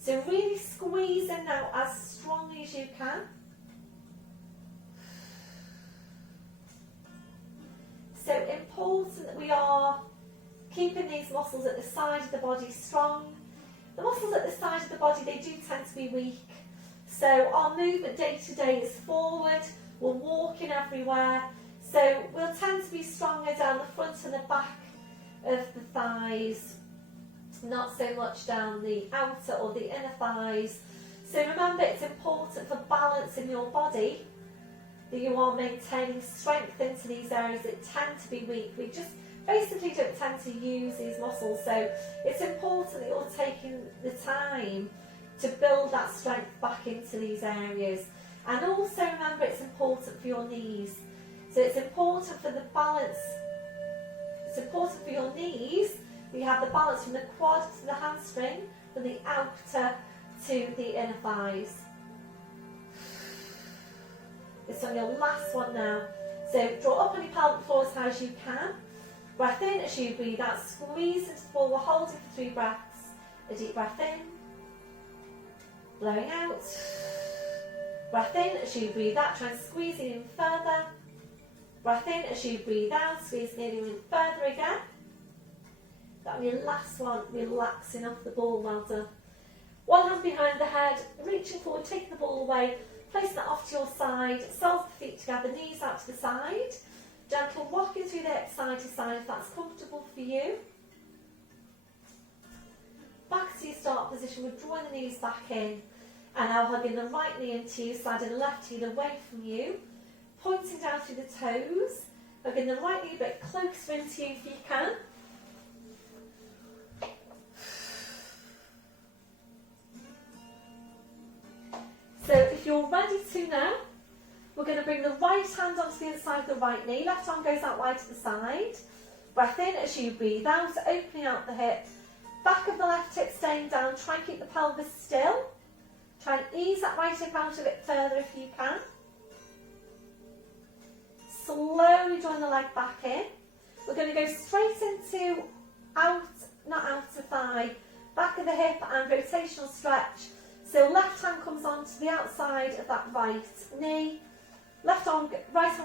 So really squeeze in now as strongly as you can. So important that we are keeping these muscles at the side of the body strong. The muscles at the side of the body, they do tend to be weak. So our movement day to day is forward, we're walking everywhere. So we'll tend to be stronger down the front and the back of the thighs, not so much down the outer or the inner thighs. So remember, it's important for balance in your body that you are maintaining strength into these areas that tend to be weak. We just basically don't tend to use these muscles, so it's important that you're taking the time to build that strength back into these areas. And also remember, it's important for your knees. So it's important for the balance, it's important for your knees that you have the balance from the quad to the hamstring, from the outer to the inner thighs. It's on your last one now. So draw up on your pelvic floor as high as you can. Breath in as you breathe out. Squeeze into the ball. We're holding for 3 breaths. A deep breath in. Blowing out. Breath in as you breathe out. Try and squeeze it in further. Breath in as you breathe out. Squeeze it in further again. That on your last one, relaxing off the ball. Well done. One hand behind the head. Reaching forward, taking the ball away. Place that off to your side, soles of the feet together, knees out to the side. Gentle walking through the hips side to side if that's comfortable for you. Back to your start position, we're drawing the knees back in. And now hugging the right knee into your side and the left heel away from you. Pointing down through the toes. Hugging the right knee a bit closer into you if you can. So if you're ready to now, we're going to bring the right hand onto the inside of the right knee. Left arm goes out wide to the side. Breath in as you breathe out, opening out the hip. Back of the left hip staying down. Try and keep the pelvis still. Try and ease that right hip out a bit further if you can. Slowly drawing the leg back in. We're going to go straight into out, not outer thigh, back of the hip and rotational stretch. So left hand comes onto the outside of that right knee. Right arm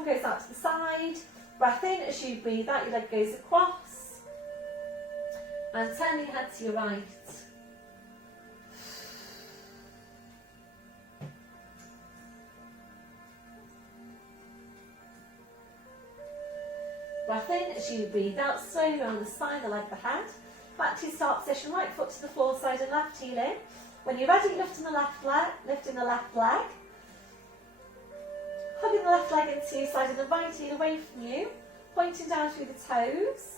goes out to the side. Breath in as you breathe out, your leg goes across. And turn your head to your right. Breath in as you breathe out, slowly around the spine, the leg, the head. Back to your start position, right foot to the floor side and left heel in. When you're ready, lifting the left leg, hugging the left leg into your side and the right heel away from you, pointing down through the toes.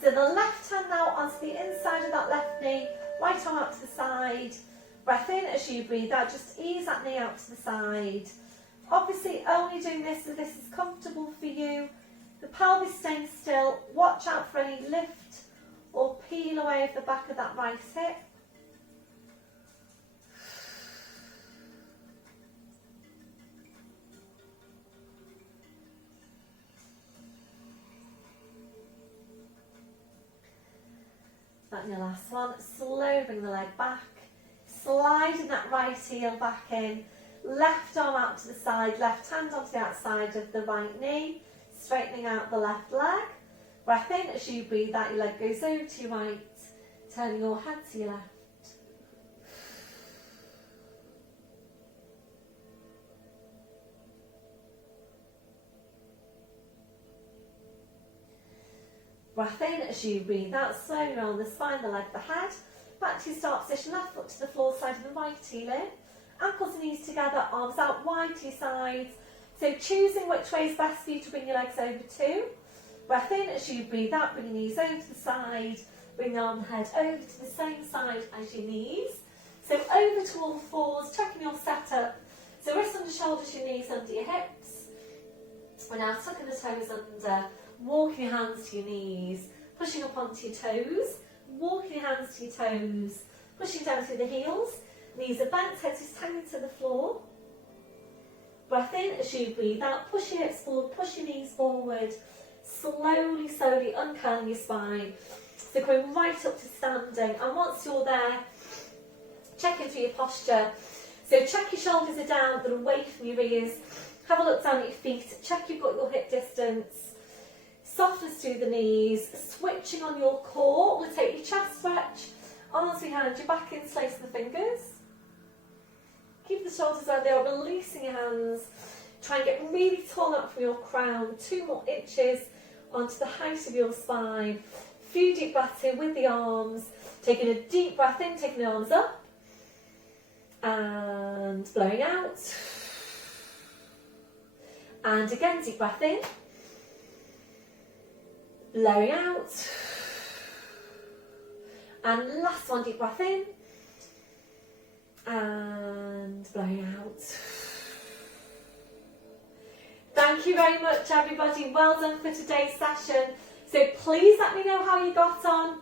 So the left hand now onto the inside of that left knee, right arm out to the side. Breath in as you breathe out, just ease that knee out to the side. Obviously only doing this if this is comfortable for you. The pelvis staying still, watch out for any lift or peel away of the back of that right hip. That your last one. Slowly bring the leg back, sliding that right heel back in, left arm out to the side, left hand onto the outside of the right knee. Straightening out the left leg. Breath in as you breathe out, your leg goes over to your right, turning your head to your left. Breath in as you breathe out, slowly around the spine, the leg, the head. Back to your start position, left foot to the floor, side of the right heel in. Ankles and knees together, arms out wide to your sides. So choosing which way is best for you to bring your legs over to. Breath in as you breathe out, bring your knees over to the side. Bring the arm and head over to the same side as your knees. So over to all fours, checking your setup. So wrists under shoulders, your knees under your hips. We're now tucking the toes under, walking your hands to your knees, pushing up onto your toes, walking your hands to your toes, pushing down through the heels. Knees are bent, head is hanging to the floor. Breath in as you breathe out, push your hips forward, push your knees forward. Slowly, slowly uncurling your spine. So going right up to standing. And once you're there, checking for your posture. So check your shoulders are down but away from your ears. Have a look down at your feet. Check you've got your hip distance. Softness through the knees. Switching on your core. We'll take your chest stretch. Arms behind your back, interlace the fingers. Keep the shoulders where they are, releasing your hands. Try and get really tall up from your crown. 2 more inches onto the height of your spine. Few deep breaths here with the arms. Taking a deep breath in, taking the arms up. And blowing out. And again, deep breath in. Blowing out. And last one, deep breath in. And blowing out. Thank you very much, everybody. Well done for today's session. So please let me know how you got on,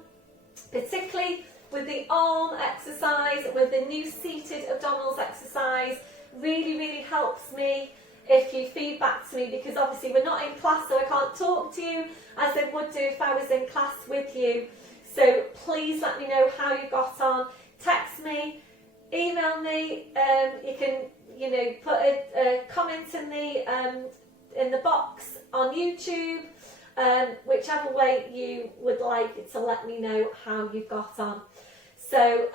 particularly with the arm exercise, with the new seated abdominals exercise. Really, really helps me if you feed back to me, because obviously we're not in class, so I can't talk to you as I would do if I was in class with you. So please let me know how you got on. Text me, email me. You can, put a comment in the box on YouTube. Whichever way you would like to let me know how you got on. So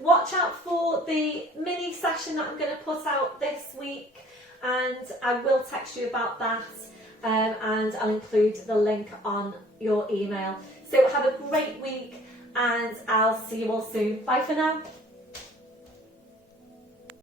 watch out for the mini session that I'm going to put out this week, and I will text you about that, and I'll include the link on your email. So have a great week, and I'll see you all soon. Bye for now.